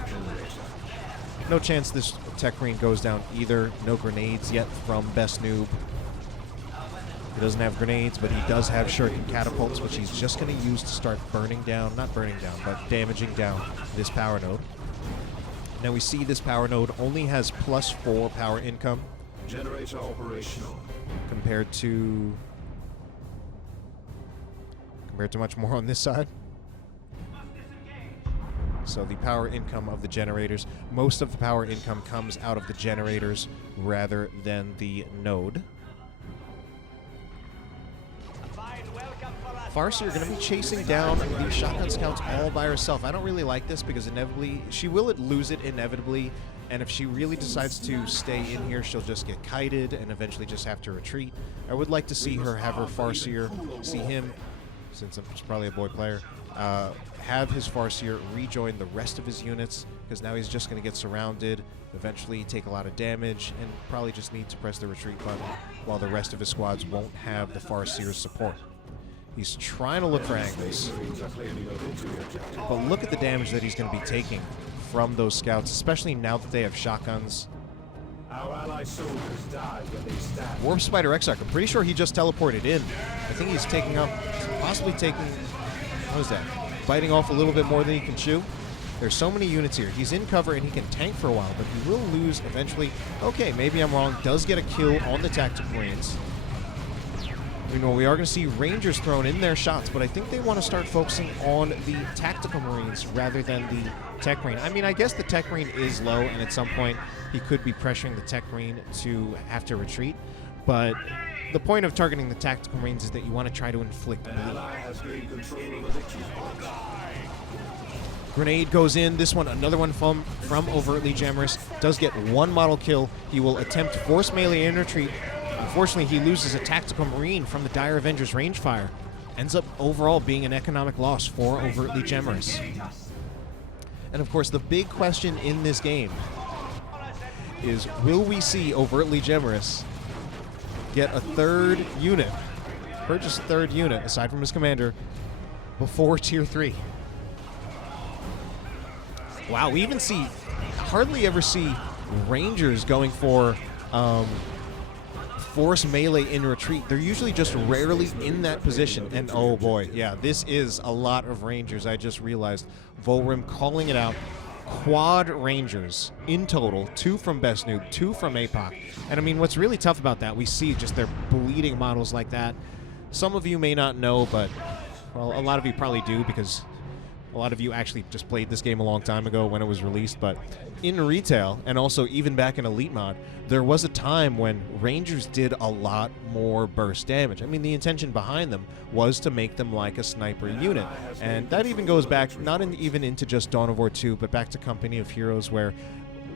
No chance this Tech Marine goes down either. No grenades yet from Best Noob. He doesn't have grenades, but he does have shuriken catapults, which he's just going to use to start burning down, not burning down, but damaging down this power node. Now we see this power node only has +4 power income. Generator operational. Compared to much more on this side. So the power income of the generators, most of the power income comes out of the generators rather than the node. Farseer going to be chasing down the shotgun scouts all by herself. I don't really like this because inevitably she will lose it inevitably, and if she really decides to stay in here, she'll just get kited and eventually just have to retreat. I would like to see her have her Farseer, see him, since I'm probably a boy player, have his Farseer rejoin the rest of his units, because now he's just going to get surrounded, eventually take a lot of damage, and probably just need to press the retreat button while the rest of his squads won't have the Farseer's support. He's trying to look for angles. But look at the damage that he's going to be taking from those scouts, especially now that they have shotguns. Our allied soldiers died when they stabbed. Warp Spider Exarch, I'm pretty sure he just teleported in. I think he's taking up, possibly taking, what is that? Biting off a little bit more than he can chew. There's so many units here. He's in cover and he can tank for a while, but he will lose eventually. Okay, maybe I'm wrong. Does get a kill on the Tactical Marines. You know, we are going to see Rangers thrown in their shots, but I think they want to start focusing on the Tactical Marines rather than the Tech Marine. I mean, I guess the Tech Marine is low, and at some point he could be pressuring the Tech Marine to have to retreat, but the point of targeting the Tactical Marines is that you want to try to inflict bleed. Grenade goes in. This one, another one from Overtly Gemerous. Does get 1 model kill. He will attempt force melee in retreat. Unfortunately, he loses a Tactical Marine from the Dire Avengers range fire. Ends up overall being an economic loss for Overtly Gemerous. And of course, the big question in this game is, will we see Overtly Gemerous get a 3rd unit, purchase a 3rd unit, aside from his commander, before Tier 3? Wow, we even see, hardly ever see Rangers going for force melee in retreat. They're usually just rarely in that position. And oh boy, yeah, this is a lot of Rangers. I just realized Vohlrim calling it out. Quad Rangers in total, 2 from Best Noob, 2 from Apoc. And I mean, what's really tough about that, we see just their bleeding models like that. Some of you may not know, but, well, a lot of you probably do, because a lot of you actually just played this game a long time ago when it was released, but in retail, and also even back in Elite Mod, there was a time when Rangers did a lot more burst damage. I mean, the intention behind them was to make them like a sniper unit, and that even goes back, not even into just Dawn of War 2, but back to Company of Heroes, where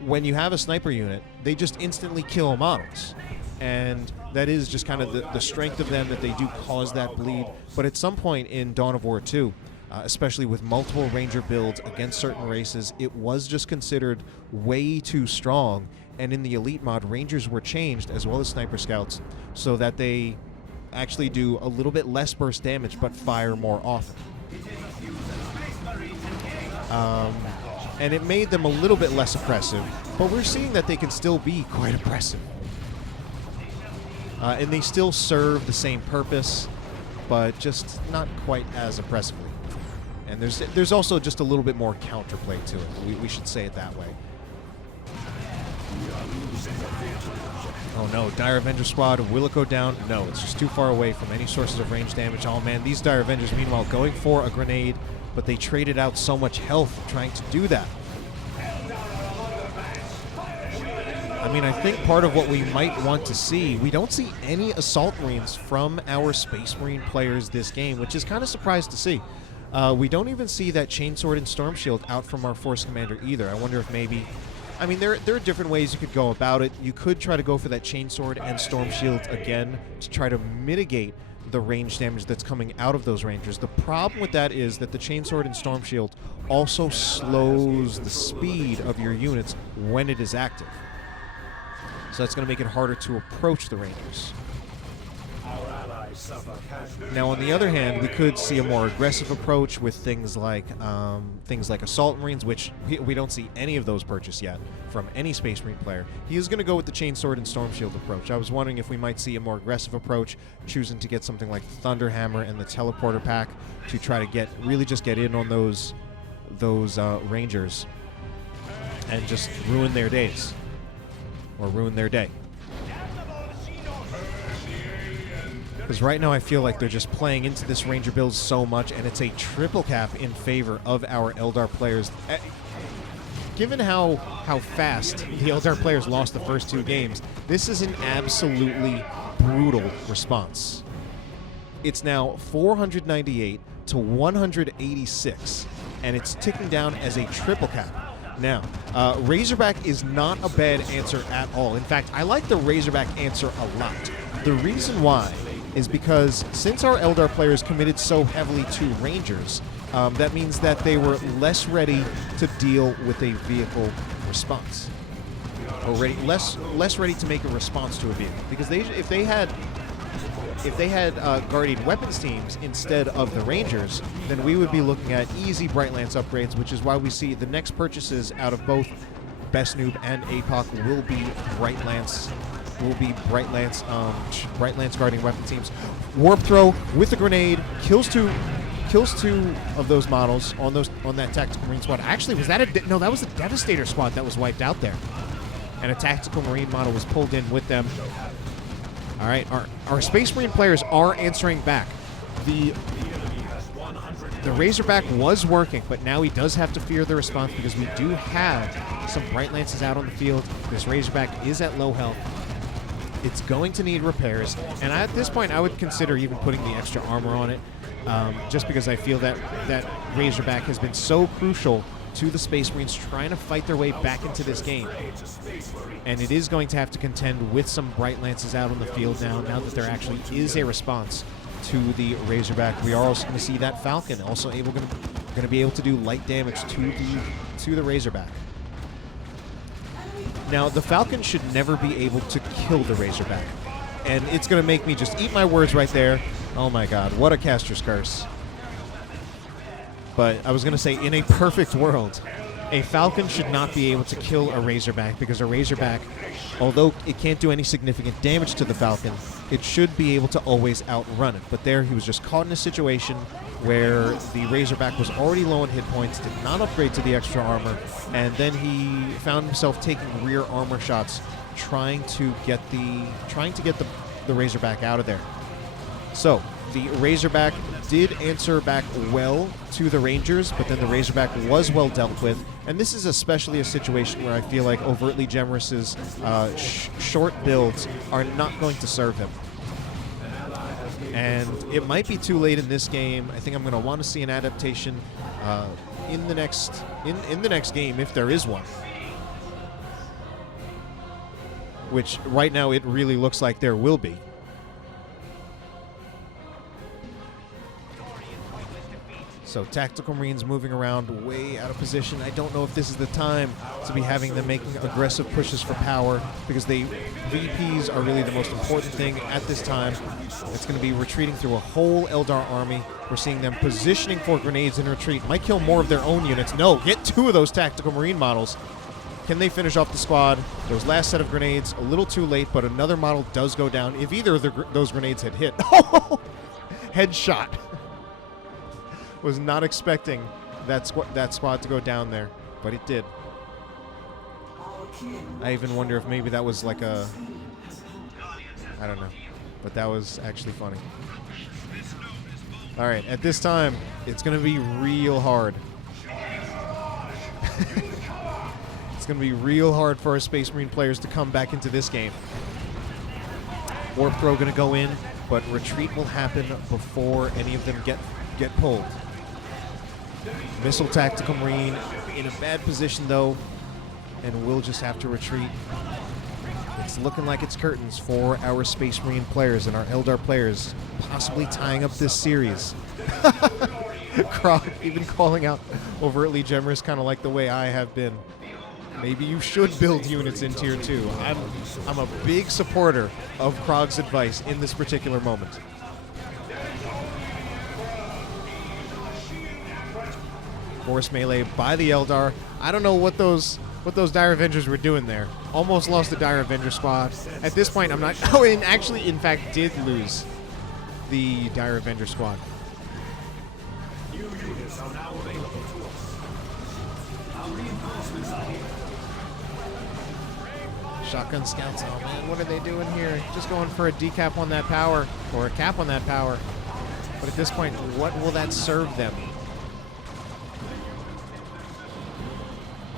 when you have a sniper unit, they just instantly kill models. And that is just kind of the strength of them, that they do cause that bleed. But at some point in Dawn of War 2, especially with multiple Ranger builds against certain races, it was just considered way too strong. And in the Elite mod, Rangers were changed, as well as Sniper Scouts, so that they actually do a little bit less burst damage, but fire more often. And it made them a little bit less oppressive, but we're seeing that they can still be quite oppressive. And they still serve the same purpose, but just not quite as oppressively. And there's also just a little bit more counterplay to it. We should say it that way. Oh no, Dire Avenger squad, will it go down? No, it's just too far away from any sources of range damage. Oh man, these Dire Avengers, meanwhile, going for a grenade, but they traded out so much health trying to do that. I mean, I think part of what we might want to see, we don't see any Assault Marines from our Space Marine players this game, which is kind of surprised to see. We don't even see that Chainsword and Storm Shield out from our Force Commander either. I wonder if maybe... I mean, there are different ways you could go about it. You could try to go for that Chainsword and Storm Shield again to try to mitigate the range damage that's coming out of those Rangers. The problem with that is that the Chainsword and Storm Shield also slows the speed of your units when it is active. So that's going to make it harder to approach the Rangers. Now, on the other hand, we could see a more aggressive approach with things like Assault Marines, which we don't see any of those purchased yet from any Space Marine player. He is going to go with the Chainsword and Storm Shield approach. I was wondering if we might see a more aggressive approach, choosing to get something like the Thunderhammer and the Teleporter pack to try to really just get in on those Rangers and just ruin their days. Or ruin their day. Because right now I feel like they're just playing into this Ranger build so much, and it's a triple cap in favor of our Eldar players. Given how fast the Eldar players lost the first two games, this is an absolutely brutal response. It's now 498 to 186, and it's ticking down as a triple cap. Now, Razorback is not a bad answer at all. In fact, I like the Razorback answer a lot. The reason why is because since our Eldar players committed so heavily to Rangers, that means that they were less ready to deal with a vehicle response. Or less ready to make a response to a vehicle. Because if they had Guardian Weapons teams instead of the Rangers, then we would be looking at easy Bright Lance upgrades, which is why we see the next purchases out of both Best Noob and Apoc will be Bright Lance Guardian Weapon teams. Warp Throw with the grenade kills two of those models on that Tactical Marine squad. Actually, was that no? That was a Devastator squad that was wiped out there, and a Tactical Marine model was pulled in with them. All right, our Space Marine players are answering back. The Razorback was working, but now he does have to fear the response because we do have some Bright Lances out on the field. This Razorback is at low health. It's going to need repairs, and at this point I would consider even putting the extra armor on it, just because I feel that Razorback has been so crucial to the Space Marines trying to fight their way back into this game. And it is going to have to contend with some Bright Lances out on the field now that there actually is a response to the Razorback. We are also going to see that Falcon also going to be able to do light damage to the Razorback. Now, the Falcon should never be able to kill the Razorback. And it's going to make me just eat my words right there. Oh my god, what a caster's curse. But I was going to say, in a perfect world, a Falcon should not be able to kill a Razorback, because a Razorback, although it can't do any significant damage to the Falcon, it should be able to always outrun it. But there, he was just caught in a situation where the Razorback was already low on hit points, did not upgrade to the extra armor, and then he found himself taking rear armor shots, trying to get the Razorback out of there. So, the Razorback did answer back well to the Rangers, but then the Razorback was well dealt with. And this is especially a situation where I feel like Overtly Gemerous's short builds are not going to serve him. And it might be too late in this game. I think I'm going to want to see an adaptation in the next game, if there is one. Which right now it really looks like there will be. So Tactical Marines moving around way out of position. I don't know if this is the time to be having them making aggressive pushes for power, because the VPs are really the most important thing at this time. It's going to be retreating through a whole Eldar army. We're seeing them positioning for grenades in retreat. Might kill more of their own units. No, get 2 of those Tactical Marine models. Can they finish off the squad? Those last set of grenades, a little too late, but another model does go down. If either of those grenades had hit. Headshot. Was not expecting that squad to go down there, but it did. I even wonder if maybe that was like a... I don't know. But that was actually funny. Alright, at this time, it's going to be real hard. It's going to be real hard for our Space Marine players to come back into this game. Warp Throw going to go in, but retreat will happen before any of them get pulled. Missile Tactical Marine in a bad position, though, and we'll just have to retreat. It's looking like it's curtains for our Space Marine players and our Eldar players, possibly tying up this series. Crog even calling out Overtly Gemerous, kind of like the way I have been. Maybe you should build units in Tier 2. I'm a big supporter of Crog's advice in this particular moment. Force melee by the Eldar. I don't know what those Dire Avengers were doing there. Almost lost the Dire Avenger squad. At this point, I'm not... Oh, and actually, in fact, did lose the Dire Avenger squad. New units are now available to us. Our reinforcements are here. Shotgun scouts. Oh, man, what are they doing here? Just going for a decap on that power, or a cap on that power. But at this point, what will that serve them?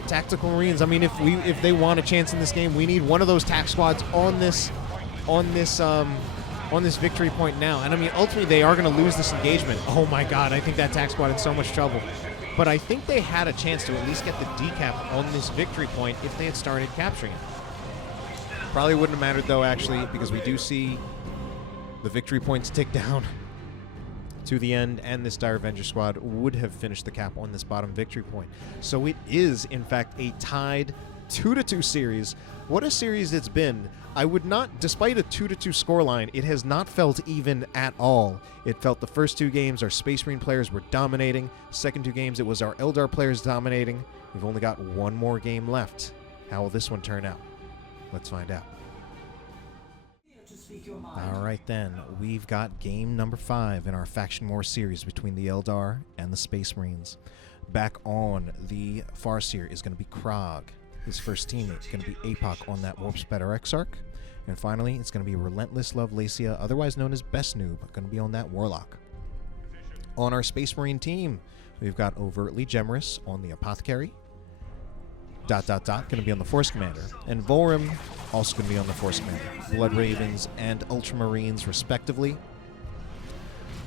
Tactical Marines. I mean, if they want a chance in this game, we need one of those tac squads on this victory point now. And I mean, ultimately, they are going to lose this engagement. Oh my God, I think that tac squad in so much trouble. But I think they had a chance to at least get the decap on this victory point if they had started capturing it. Probably wouldn't have mattered though, actually, because we do see the victory points tick down to the end, and this Dire Avenger squad would have finished the cap on this bottom victory point. So it is, in fact, a tied 2-2 series. What a series it's been. I would not, despite a 2-2 scoreline, it has not felt even at all. It felt the first 2 games our Space Marine players were dominating. Second 2 games, it was our Eldar players dominating. We've only got one more game left. How will this one turn out? Let's find out. Alright then, we've got game number 5 in our Faction War series between the Eldar and the Space Marines. Back on the Farseer is going to be Crog. His first teammate is going to be Apoc on that Warp Spatter Exarch. And finally, it's going to be Relentless Lacia, otherwise known as Best Noob, going to be on that Warlock. On our Space Marine team, we've got Overtly Gemerous on the Apothecary. ... going to be on the Force Commander. And Vohlrim also going to be on the Force Commander. Blood Ravens and Ultramarines, respectively.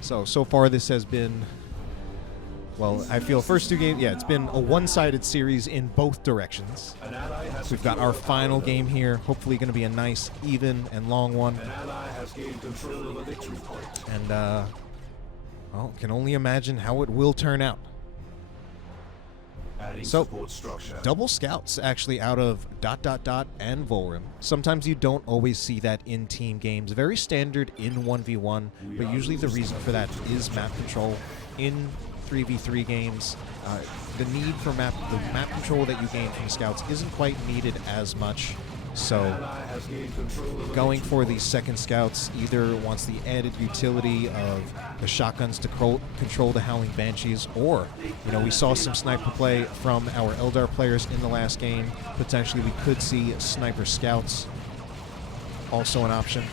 So far this has been... Well, I feel first 2 games... Yeah, it's been a one-sided series in both directions. We've got our final game here. Hopefully going to be a nice, even, and long one. And, well, can only imagine how it will turn out. So, double scouts actually out of ... and Vohlrim. Sometimes you don't always see that in team games. Very standard in 1v1, but usually the reason for that is map control. In 3v3 games, the need for the map control that you gain from scouts isn't quite needed as much. So, going for the second scouts either wants the added utility of the shotguns to control the Howling Banshees, or, you know, we saw some sniper play from our Eldar players in the last game. Potentially we could see sniper scouts, also an option. An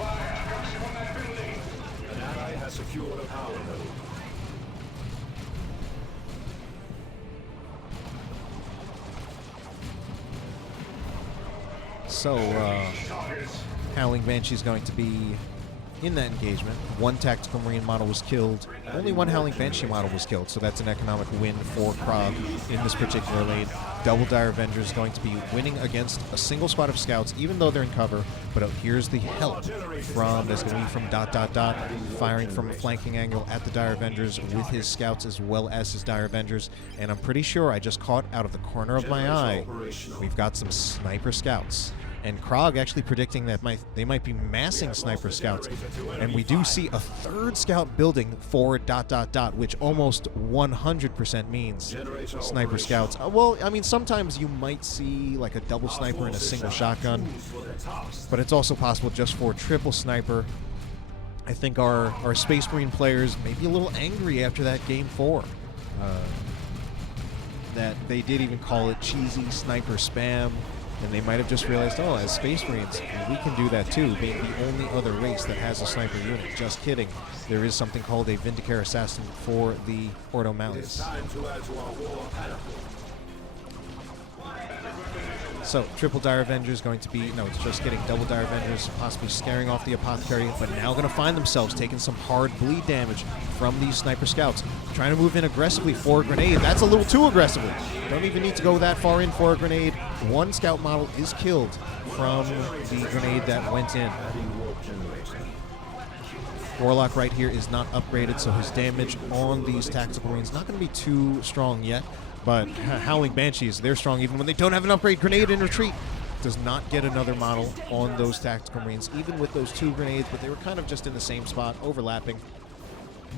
ally has secured a power node. So, Howling Banshee is going to be in that engagement. One Tactical Marine model was killed. Only one Howling Banshee model was killed, so that's an economic win for Crog in this particular lane. Double Dire Avengers going to be winning against a single squad of scouts, even though they're in cover. But here's the help from, there's going to be from ... firing from a flanking angle at the Dire Avengers with his scouts as well as his Dire Avengers. And I'm pretty sure I just caught out of the corner of my eye, we've got some sniper scouts. And Crog actually predicting that they might be massing sniper scouts. And we do see a third scout building for ... which almost 100% means sniper scouts. Well, I mean, sometimes you might see like a double sniper and a single shotgun, but it's also possible just for triple sniper. I think our Space Marine players may be a little angry after that Game 4. That they did even call it cheesy sniper spam. And they might have just realized, oh, as Space Marines, we can do that too, being the only other race that has a sniper unit. Just kidding. There is something called a Vindicare Assassin for the Ordo Malleus. So, triple Dire Avengers going to be, no, it's just getting double Dire Avengers, possibly scaring off the Apothecary, but now going to find themselves taking some hard bleed damage from these sniper scouts. Trying to move in aggressively for a grenade. That's a little too aggressively. Don't even need to go that far in for a grenade. One scout model is killed from the grenade that went in. Warlock right here is not upgraded, so his damage on these Tactical Marines not going to be too strong yet. But Howling Banshees, they're strong even when they don't have an upgrade. Grenade in retreat does not get another model on those Tactical Marines, even with those two grenades, but they were kind of just in the same spot, overlapping.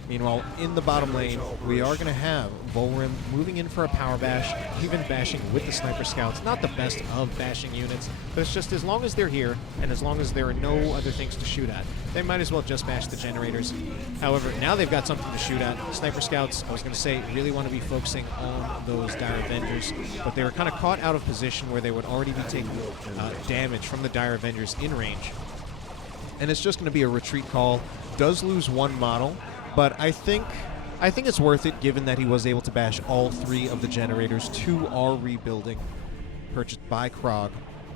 Meanwhile, in the bottom lane, we are going to have Vohlrim moving in for a power bash, even bashing with the sniper scouts. Not the best of bashing units, but it's just as long as they're here, and as long as there are no other things to shoot at, they might as well just bash the generators. However, now they've got something to shoot at. Sniper scouts, I was going to say, really want to be focusing on those Dire Avengers, but they were kind of caught out of position where they would already be taking damage from the Dire Avengers in range. And it's just going to be a retreat call. Does lose one model, but I think it's worth it given that he was able to bash all three of the generators. Two are rebuilding, purchased by Crog.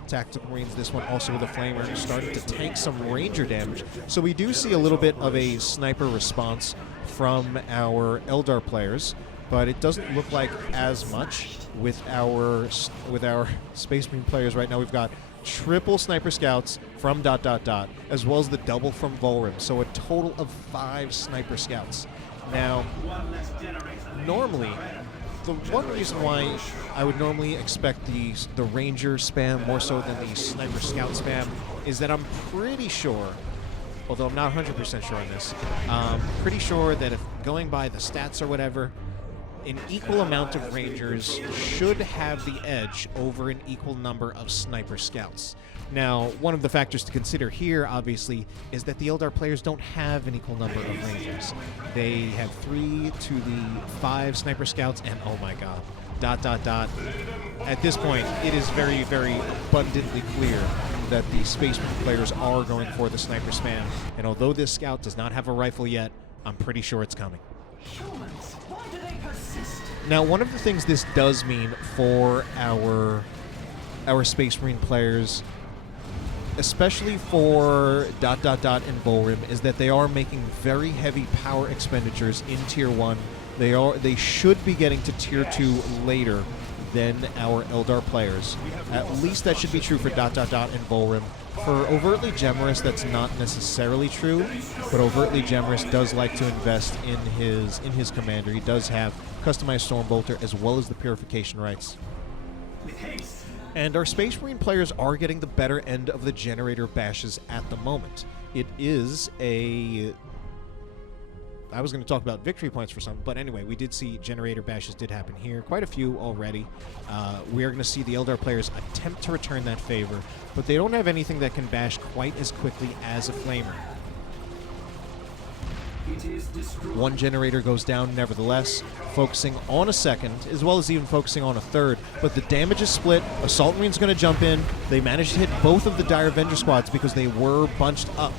Tactical Marines, this one also with a flamer, starting to tank some ranger damage. So we do see a little bit of a sniper response from our Eldar players, but it doesn't look like as much with our Space Marine players right now. We've got triple sniper scouts from ... as well as the double from Vohlrim. So a total of 5 sniper scouts. Now, normally, the one reason why I would normally expect the ranger spam more so than the sniper scout spam is that I'm pretty sure, although I'm not 100% sure on this, pretty sure that if going by the stats or whatever, an equal amount of rangers should have the edge over an equal number of sniper scouts. Now, one of the factors to consider here, obviously, is that the Eldar players don't have an equal number of rangers. They have 3 to the 5 sniper scouts, and oh my god, ... At this point, it is very, very abundantly clear that the Space Marine players are going for the sniper spam, and although this scout does not have a rifle yet, I'm pretty sure it's coming. Now, one of the things this does mean for our Space Marine players, especially for ... and Vohlrim, is that they are making very heavy power expenditures in Tier 1. They should be getting to Tier 2 later than our Eldar players. At least that should be true for ... and Vohlrim. For Overtly Gemerous, that's not necessarily true, but Overtly Gemerous does like to invest in his commander. He does have customized Stormbolter as well as the Purification Rights. And our Space Marine players are getting the better end of the generator bashes at the moment. It is a... I was going to talk about victory points for some, but anyway, we did see generator bashes did happen here. Quite a few already. We are going to see the Eldar players attempt to return that favor, but they don't have anything that can bash quite as quickly as a flamer. One generator goes down nevertheless, focusing on a second, as well as even focusing on a third, but the damage is split. Assault Marine's going to jump in. They managed to hit both of the Dire Avenger squads because they were bunched up.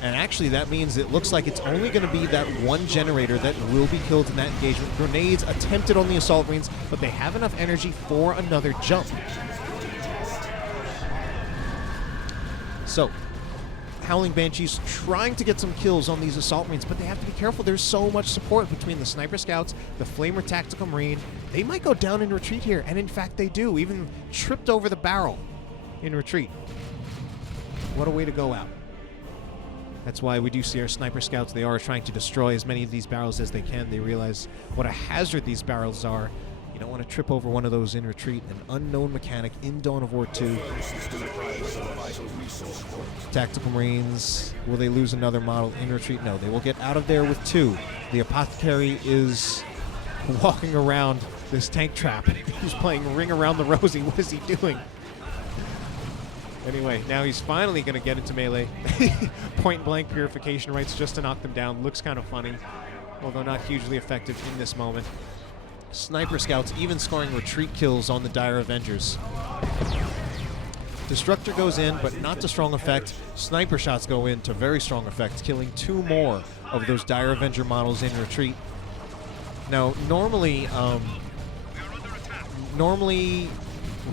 And actually, that means it looks like it's only going to be that one generator that will be killed in that engagement. Grenades attempted on the Assault Marines, but they have enough energy for another jump. So, Howling Banshees trying to get some kills on these Assault Marines, but they have to be careful. There's so much support between the Sniper Scouts, the Flamer Tactical Marine. They might go down in retreat here, and in fact they do. Even tripped over the barrel in retreat. What a way to go out. That's why we do see our Sniper Scouts. They are trying to destroy as many of these barrels as they can. They realize what a hazard these barrels are. You don't want to trip over one of those in retreat. An unknown mechanic in Dawn of War 2. Tactical Marines, will they lose another model in retreat? No, they will get out of there with 2. The Apothecary is walking around this tank trap. He's playing Ring Around the Rosie. What is he doing? Anyway, now he's finally going to get into melee. Point blank purification rights just to knock them down. Looks kind of funny, although not hugely effective in this moment. Sniper Scouts even scoring retreat kills on the Dire Avengers. Destructor goes in, but not to strong effect. Sniper shots go in to very strong effect, killing 2 more of those Dire Avenger models in retreat. Now, normally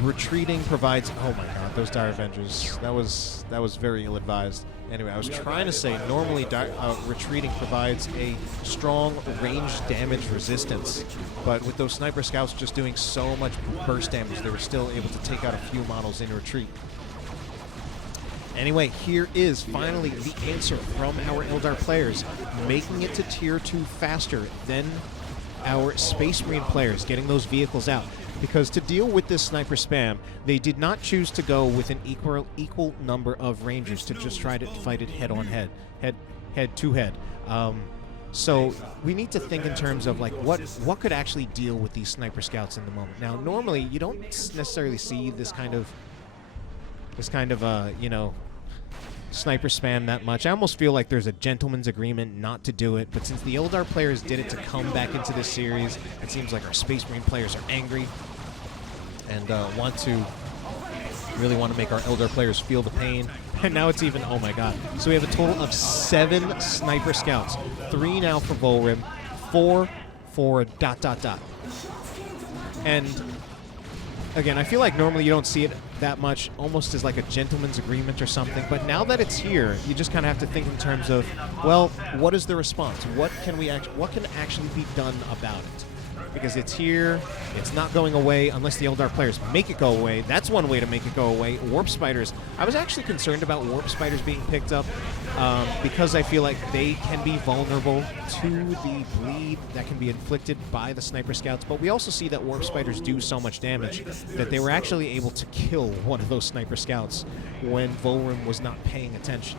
retreating provides... Oh my god, those Dire Avengers. That was very ill-advised. Anyway, I was trying to say normally retreating provides a strong range damage resistance, but with those Sniper Scouts just doing so much burst damage, they were still able to take out a few models in retreat. Anyway, here is finally the answer from our Eldar players, making it to Tier 2 faster than our Space Marine players, getting those vehicles out. Because to deal with this sniper spam, they did not choose to go with an equal number of Rangers to just try to fight it head to head. So we need to think in terms of like what could actually deal with these Sniper Scouts in the moment. Now, normally you don't necessarily see this kind of you know, sniper spam that much. I almost feel like there's a gentleman's agreement not to do it, but since the Eldar players did it to come back into this series, it seems like our Space Marine players are angry and really want to make our Eldar players feel the pain. And now it's even, oh my god. So we have a total of 7 Sniper Scouts. 3 now for Vohlrim, 4 for ... And again, I feel like normally you don't see it that much, almost as like a gentleman's agreement or something, but now that it's here, you just kind of have to think in terms of, well, what is the response? What can actually be done about it? Because it's here, it's not going away unless the Eldar players make it go away. That's one way to make it go away. Warp Spiders. I was actually concerned about Warp Spiders being picked up because I feel like they can be vulnerable to the bleed that can be inflicted by the Sniper Scouts, but we also see that Warp Spiders do so much damage that they were actually able to kill one of those Sniper Scouts when Vohlrim was not paying attention.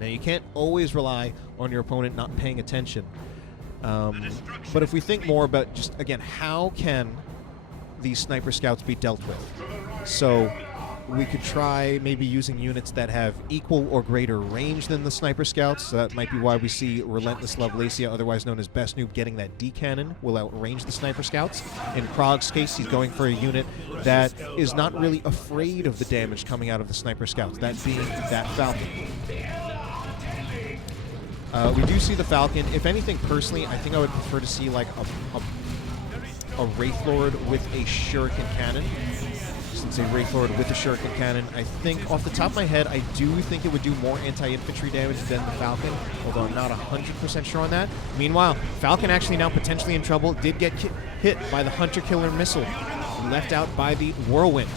Now, you can't always rely on your opponent not paying attention. But if we think more about just, again, how can these Sniper Scouts be dealt with? So we could try maybe using units that have equal or greater range than the Sniper Scouts. So that might be why we see Relentless Lacia, otherwise known as Best Noob, getting that D-Cannon will outrange the Sniper Scouts. In Crog's case, he's going for a unit that is not really afraid of the damage coming out of the Sniper Scouts, that being that Falcon. We do see the Falcon. If anything, personally, I think I would prefer to see like a Wraith Lord with a Shuriken Cannon. Since a Wraith Lord with a Shuriken Cannon, I think, off the top of my head, I do think it would do more anti-infantry damage than the Falcon, although I'm not 100% sure on that. Meanwhile, Falcon actually now potentially in trouble, did get hit by the Hunter Killer missile, left out by the Whirlwind.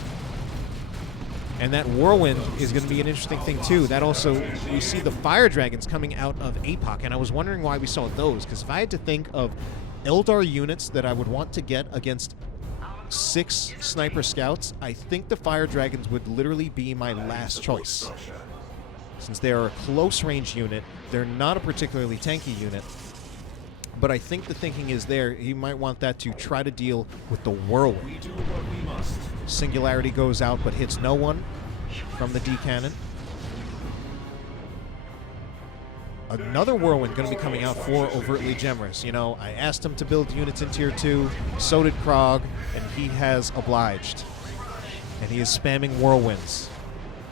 And that Whirlwind is going to be an interesting thing, too. That also, we see the Fire Dragons coming out of Apoc, and I was wondering why we saw those, because if I had to think of Eldar units that I would want to get against 6 Sniper Scouts, I think the Fire Dragons would literally be my last choice. Since they are a close-range unit, they're not a particularly tanky unit, but I think the thinking is there, you might want that to try to deal with the Whirlwind. Singularity goes out but hits no one from the D-Cannon. Another Whirlwind going to be coming out for Overtly Gemerous. You know, I asked him to build units in Tier 2, so did Crog, and he has obliged. And he is spamming Whirlwinds,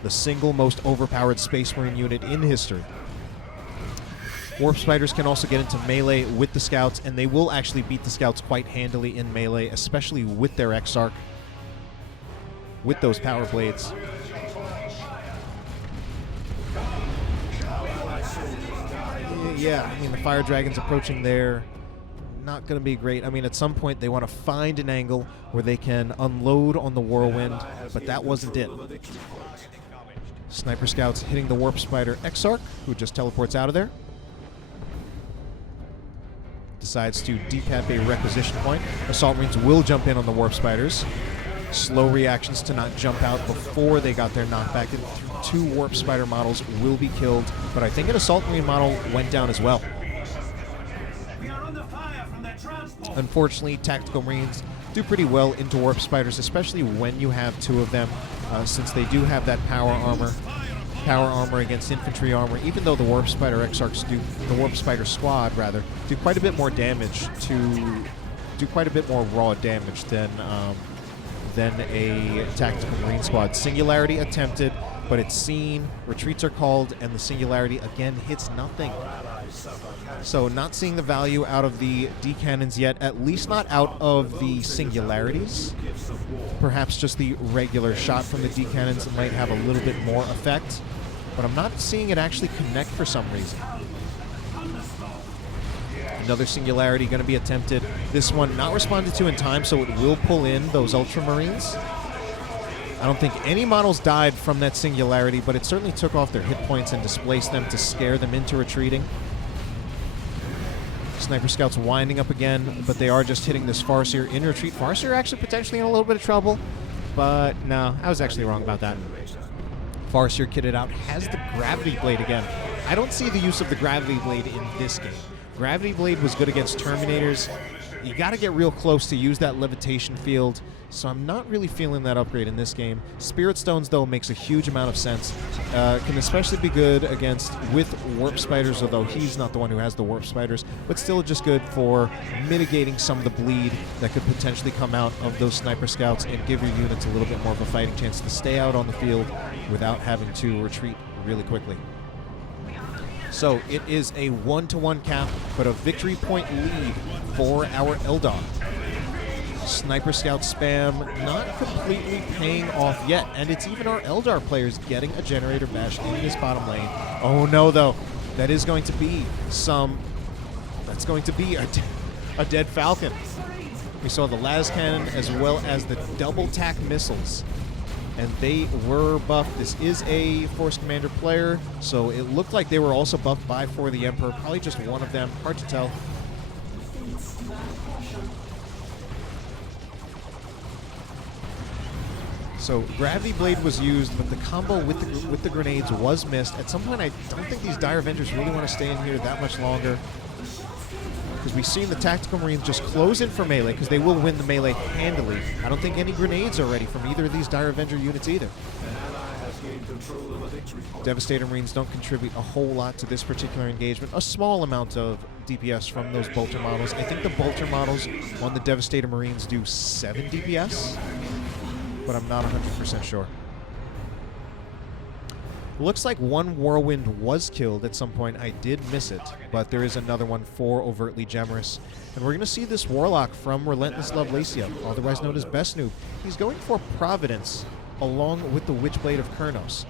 the single most overpowered Space Marine unit in history. Warp Spiders can also get into melee with the Scouts, and they will actually beat the Scouts quite handily in melee, especially with their Exarch, with those Power Blades. Yeah, I mean, the Fire Dragon's approaching there. Not going to be great. I mean, at some point they want to find an angle where they can unload on the Whirlwind, but that wasn't it. Sniper Scouts hitting the Warp Spider Exarch, who just teleports out of there. Decides to decap a requisition point. Assault Marines will jump in on the Warp Spiders. Slow reactions to not jump out before they got their knockback. Two Warp Spider models will be killed, but I think an Assault Marine model went down as well. Unfortunately, Tactical Marines do pretty well into Warp Spiders, especially when you have two of them, since they do have that power armor against infantry armor. Even though the Warp Spider Exarchs the Warp Spider squad rather, do quite a bit more damage quite a bit more raw damage than a Tactical Marine squad. Singularity attempted, but it's seen. Retreats are called, and the Singularity again hits nothing. So not seeing the value out of the D-cannons yet, at least not out of the Singularities. Perhaps just the regular shot from the D-cannons might have a little bit more effect, but I'm not seeing it actually connect for some reason. Another Singularity going to be attempted. This one not responded to in time, so it will pull in those Ultramarines. I don't think any models died from that Singularity, but it certainly took off their hit points and displaced them to scare them into retreating. Sniper Scouts winding up again, but they are just hitting this Farseer in retreat. Farseer actually potentially in a little bit of trouble, but no, I was actually wrong about that. Farseer kitted out, has the Gravity Blade again. I don't see the use of the Gravity Blade in this game. Gravity Blade was good against Terminators. You got to get real close to use that levitation field, so I'm not really feeling that upgrade in this game. Spirit Stones, though, makes a huge amount of sense. Can especially be good with Warp Spiders, although he's not the one who has the Warp Spiders, but still just good for mitigating some of the bleed that could potentially come out of those Sniper Scouts and give your units a little bit more of a fighting chance to stay out on the field without having to retreat really quickly. So it is a 1-to-1 cap, but a victory point lead for our Eldar. Sniper Scout spam not completely paying off yet, and it's even our Eldar players getting a Generator Bash in this bottom lane. Oh no, though. That is going to be that's going to be a dead Falcon. We saw the las cannon as well as the double tack missiles, and they were buffed. This is a Force Commander player, so it looked like they were also buffed by For the Emperor. Probably just one of them. Hard to tell. So Gravity Blade was used, but the combo with the grenades was missed. At some point, I don't think these Dire Avengers really want to stay in here that much longer, because we've seen the Tactical Marines just close in for melee, because they will win the melee handily. I don't think any grenades are ready from either of these Dire Avenger units either. Devastator Marines don't contribute a whole lot to this particular engagement. A small amount of DPS from those Bolter models. I think the Bolter models on the Devastator Marines do 7 DPS, but I'm not 100% sure. Looks like one Whirlwind was killed at some point. I did miss it, but there is another one for Overtly Gemerous. And we're going to see this Warlock from Relentless Lacia, otherwise known as Best Noob. He's going for Providence along with the Witchblade of Kurnos.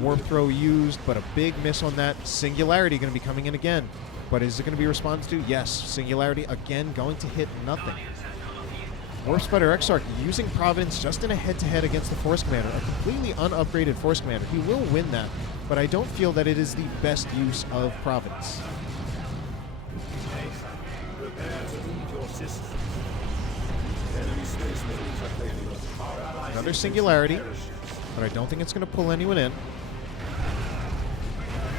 Warp Throw used, but a big miss on that. Singularity going to be coming in again. But is it going to be responded to? Yes. Singularity again going to hit nothing. Warp Spider Exarch using Providence just in a head-to-head against the Force Commander. A completely unupgraded Force Commander. He will win that, but I don't feel that it is the best use of Providence. Another Singularity, but I don't think it's going to pull anyone in.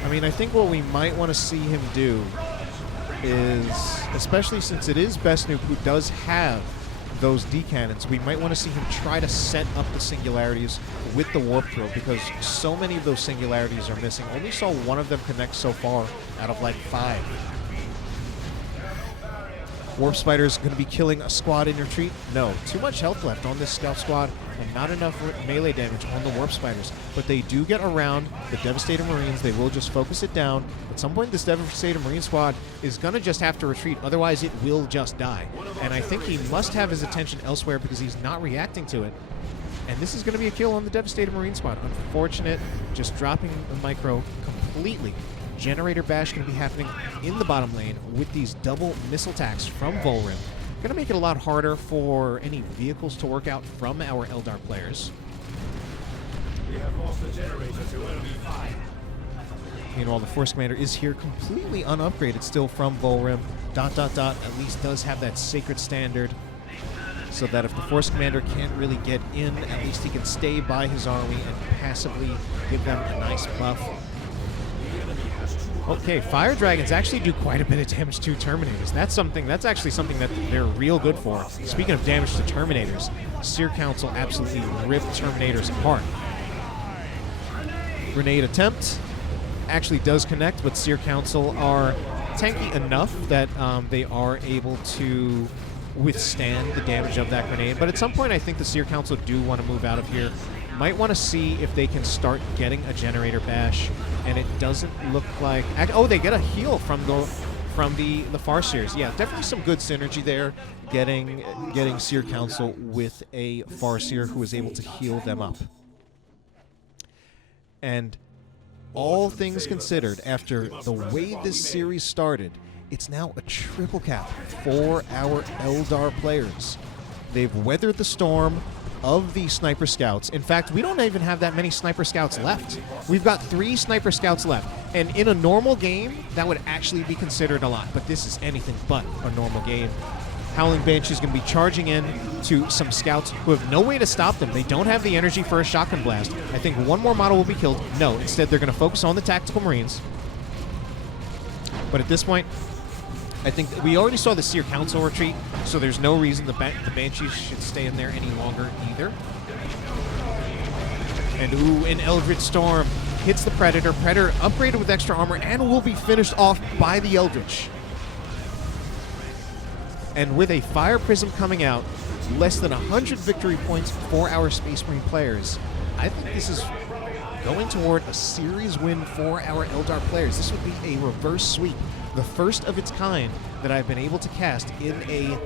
I mean, I think what we might want to see him do is, especially since it is Best Noob who does have those D-cannons, we might want to see him try to set up the Singularities with the Warp Throw, because so many of those Singularities are missing. Only saw one of them connect so far out of like 5. Warp Spider's going to be killing a squad in retreat? No. Too much health left on this Scout squad, and not enough melee damage on the Warp Spiders. But they do get around the Devastator Marines. They will just focus it down. At some point, this Devastator Marine squad is going to just have to retreat. Otherwise, it will just die. And I think he must have his attention elsewhere because he's not reacting to it. And this is going to be a kill on the Devastator Marine squad. Unfortunate, just dropping the micro completely. Generator Bash going to be happening in the bottom lane with these double missile attacks from Vohlrim. Going to make it a lot harder for any vehicles to work out from our Eldar players. We have lost the generator to enemy fire. Meanwhile, the Force Commander is here completely unupgraded still from Vohlrim. ... at least does have that Sacred Standard, so that if the Force Commander can't really get in, at least he can stay by his army and passively give them a nice buff. Okay, Fire Dragons actually do quite a bit of damage to Terminators. That's actually something that they're real good for. Speaking of damage to Terminators, Seer Council absolutely ripped Terminators apart. Grenade attempt actually does connect, but Seer Council are tanky enough that they are able to withstand the damage of that grenade. But at some point, I think the Seer Council do want to move out of here. Might want to see if they can start getting a Generator Bash, and it doesn't look like... Oh, they get a heal from the Farseers. Yeah, definitely some good synergy there, getting Seer Council with a Farseer who is able to heal them up. And all things considered, after the way this series started, it's now a triple cap for our Eldar players. They've weathered the storm of the Sniper Scouts. In fact, we don't even have that many Sniper Scouts left. We've got 3 Sniper Scouts left. And in a normal game, that would actually be considered a lot. But this is anything but a normal game. Howling Banshee is going to be charging in to some scouts who have no way to stop them. They don't have the energy for a shotgun blast. I think one more model will be killed. No, instead they're going to focus on the Tactical Marines. But at this point, I think we already saw the Seer Council retreat, so there's no reason the Banshees should stay in there any longer either. And ooh, an Eldritch Storm hits the Predator. Predator upgraded with extra armor and will be finished off by the Eldritch. And with a Fire Prism coming out, less than 100 victory points for our Space Marine players, I think this is going toward a series win for our Eldar players. This would be a reverse sweep, the first of its kind that I've been able to cast in a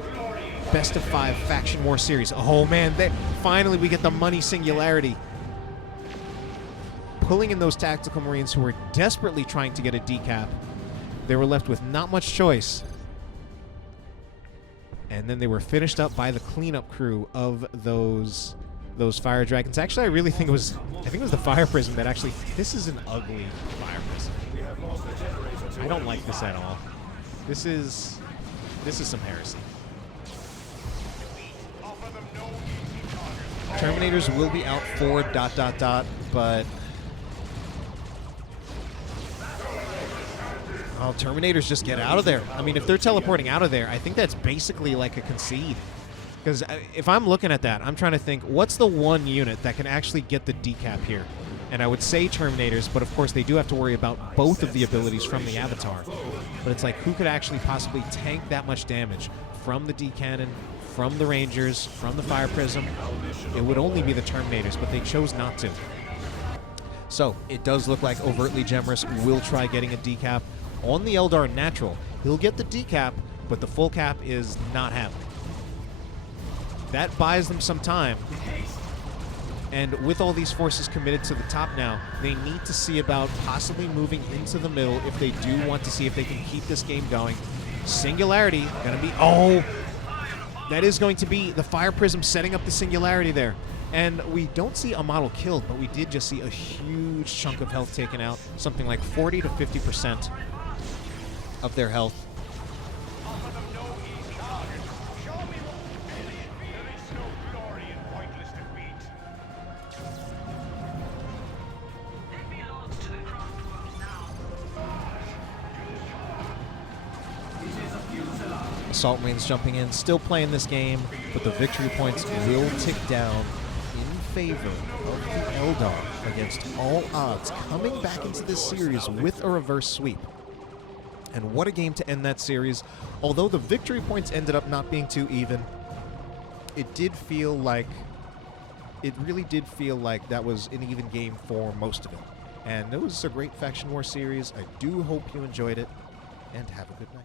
best of 5 faction war series. Oh man, finally we get the money singularity. Pulling in those Tactical Marines who were desperately trying to get a decap. They were left with not much choice. And then they were finished up by the cleanup crew of those Fire Dragons. Actually, I really think it was the Fire Prism that actually... This is an ugly Fire Prism. I don't like this at all. This is some heresy. Terminators will be out for ... but... Oh, Terminators just get out of there. I mean, if they're teleporting out of there, I think that's basically like a concede. Because if I'm looking at that, I'm trying to think, what's the one unit that can actually get the decap here? And I would say Terminators, but of course they do have to worry about both of the abilities from the Avatar. But it's like, who could actually possibly tank that much damage from the D-Cannon, from the Rangers, from the Fire Prism? It would only be the Terminators, but they chose not to. So, it does look like Overtly Gemerous will try getting a decap on the Eldar Natural. He'll get the decap, but the full cap is not happening. That buys them some time. And with all these forces committed to the top now, they need to see about possibly moving into the middle if they do want to see if they can keep this game going. Singularity, gonna be... Oh! That is going to be the Fire Prism setting up the Singularity there. And we don't see a model killed, but we did just see a huge chunk of health taken out. Something like 40 to 50% of their health. Assault Marines jumping in, still playing this game, but the victory points will tick down in favor of the Eldar against all odds, coming back into this series with a reverse sweep. And what a game to end that series. Although the victory points ended up not being too even, it really did feel like that was an even game for most of it. And it was a great Faction War series. I do hope you enjoyed it, and have a good night.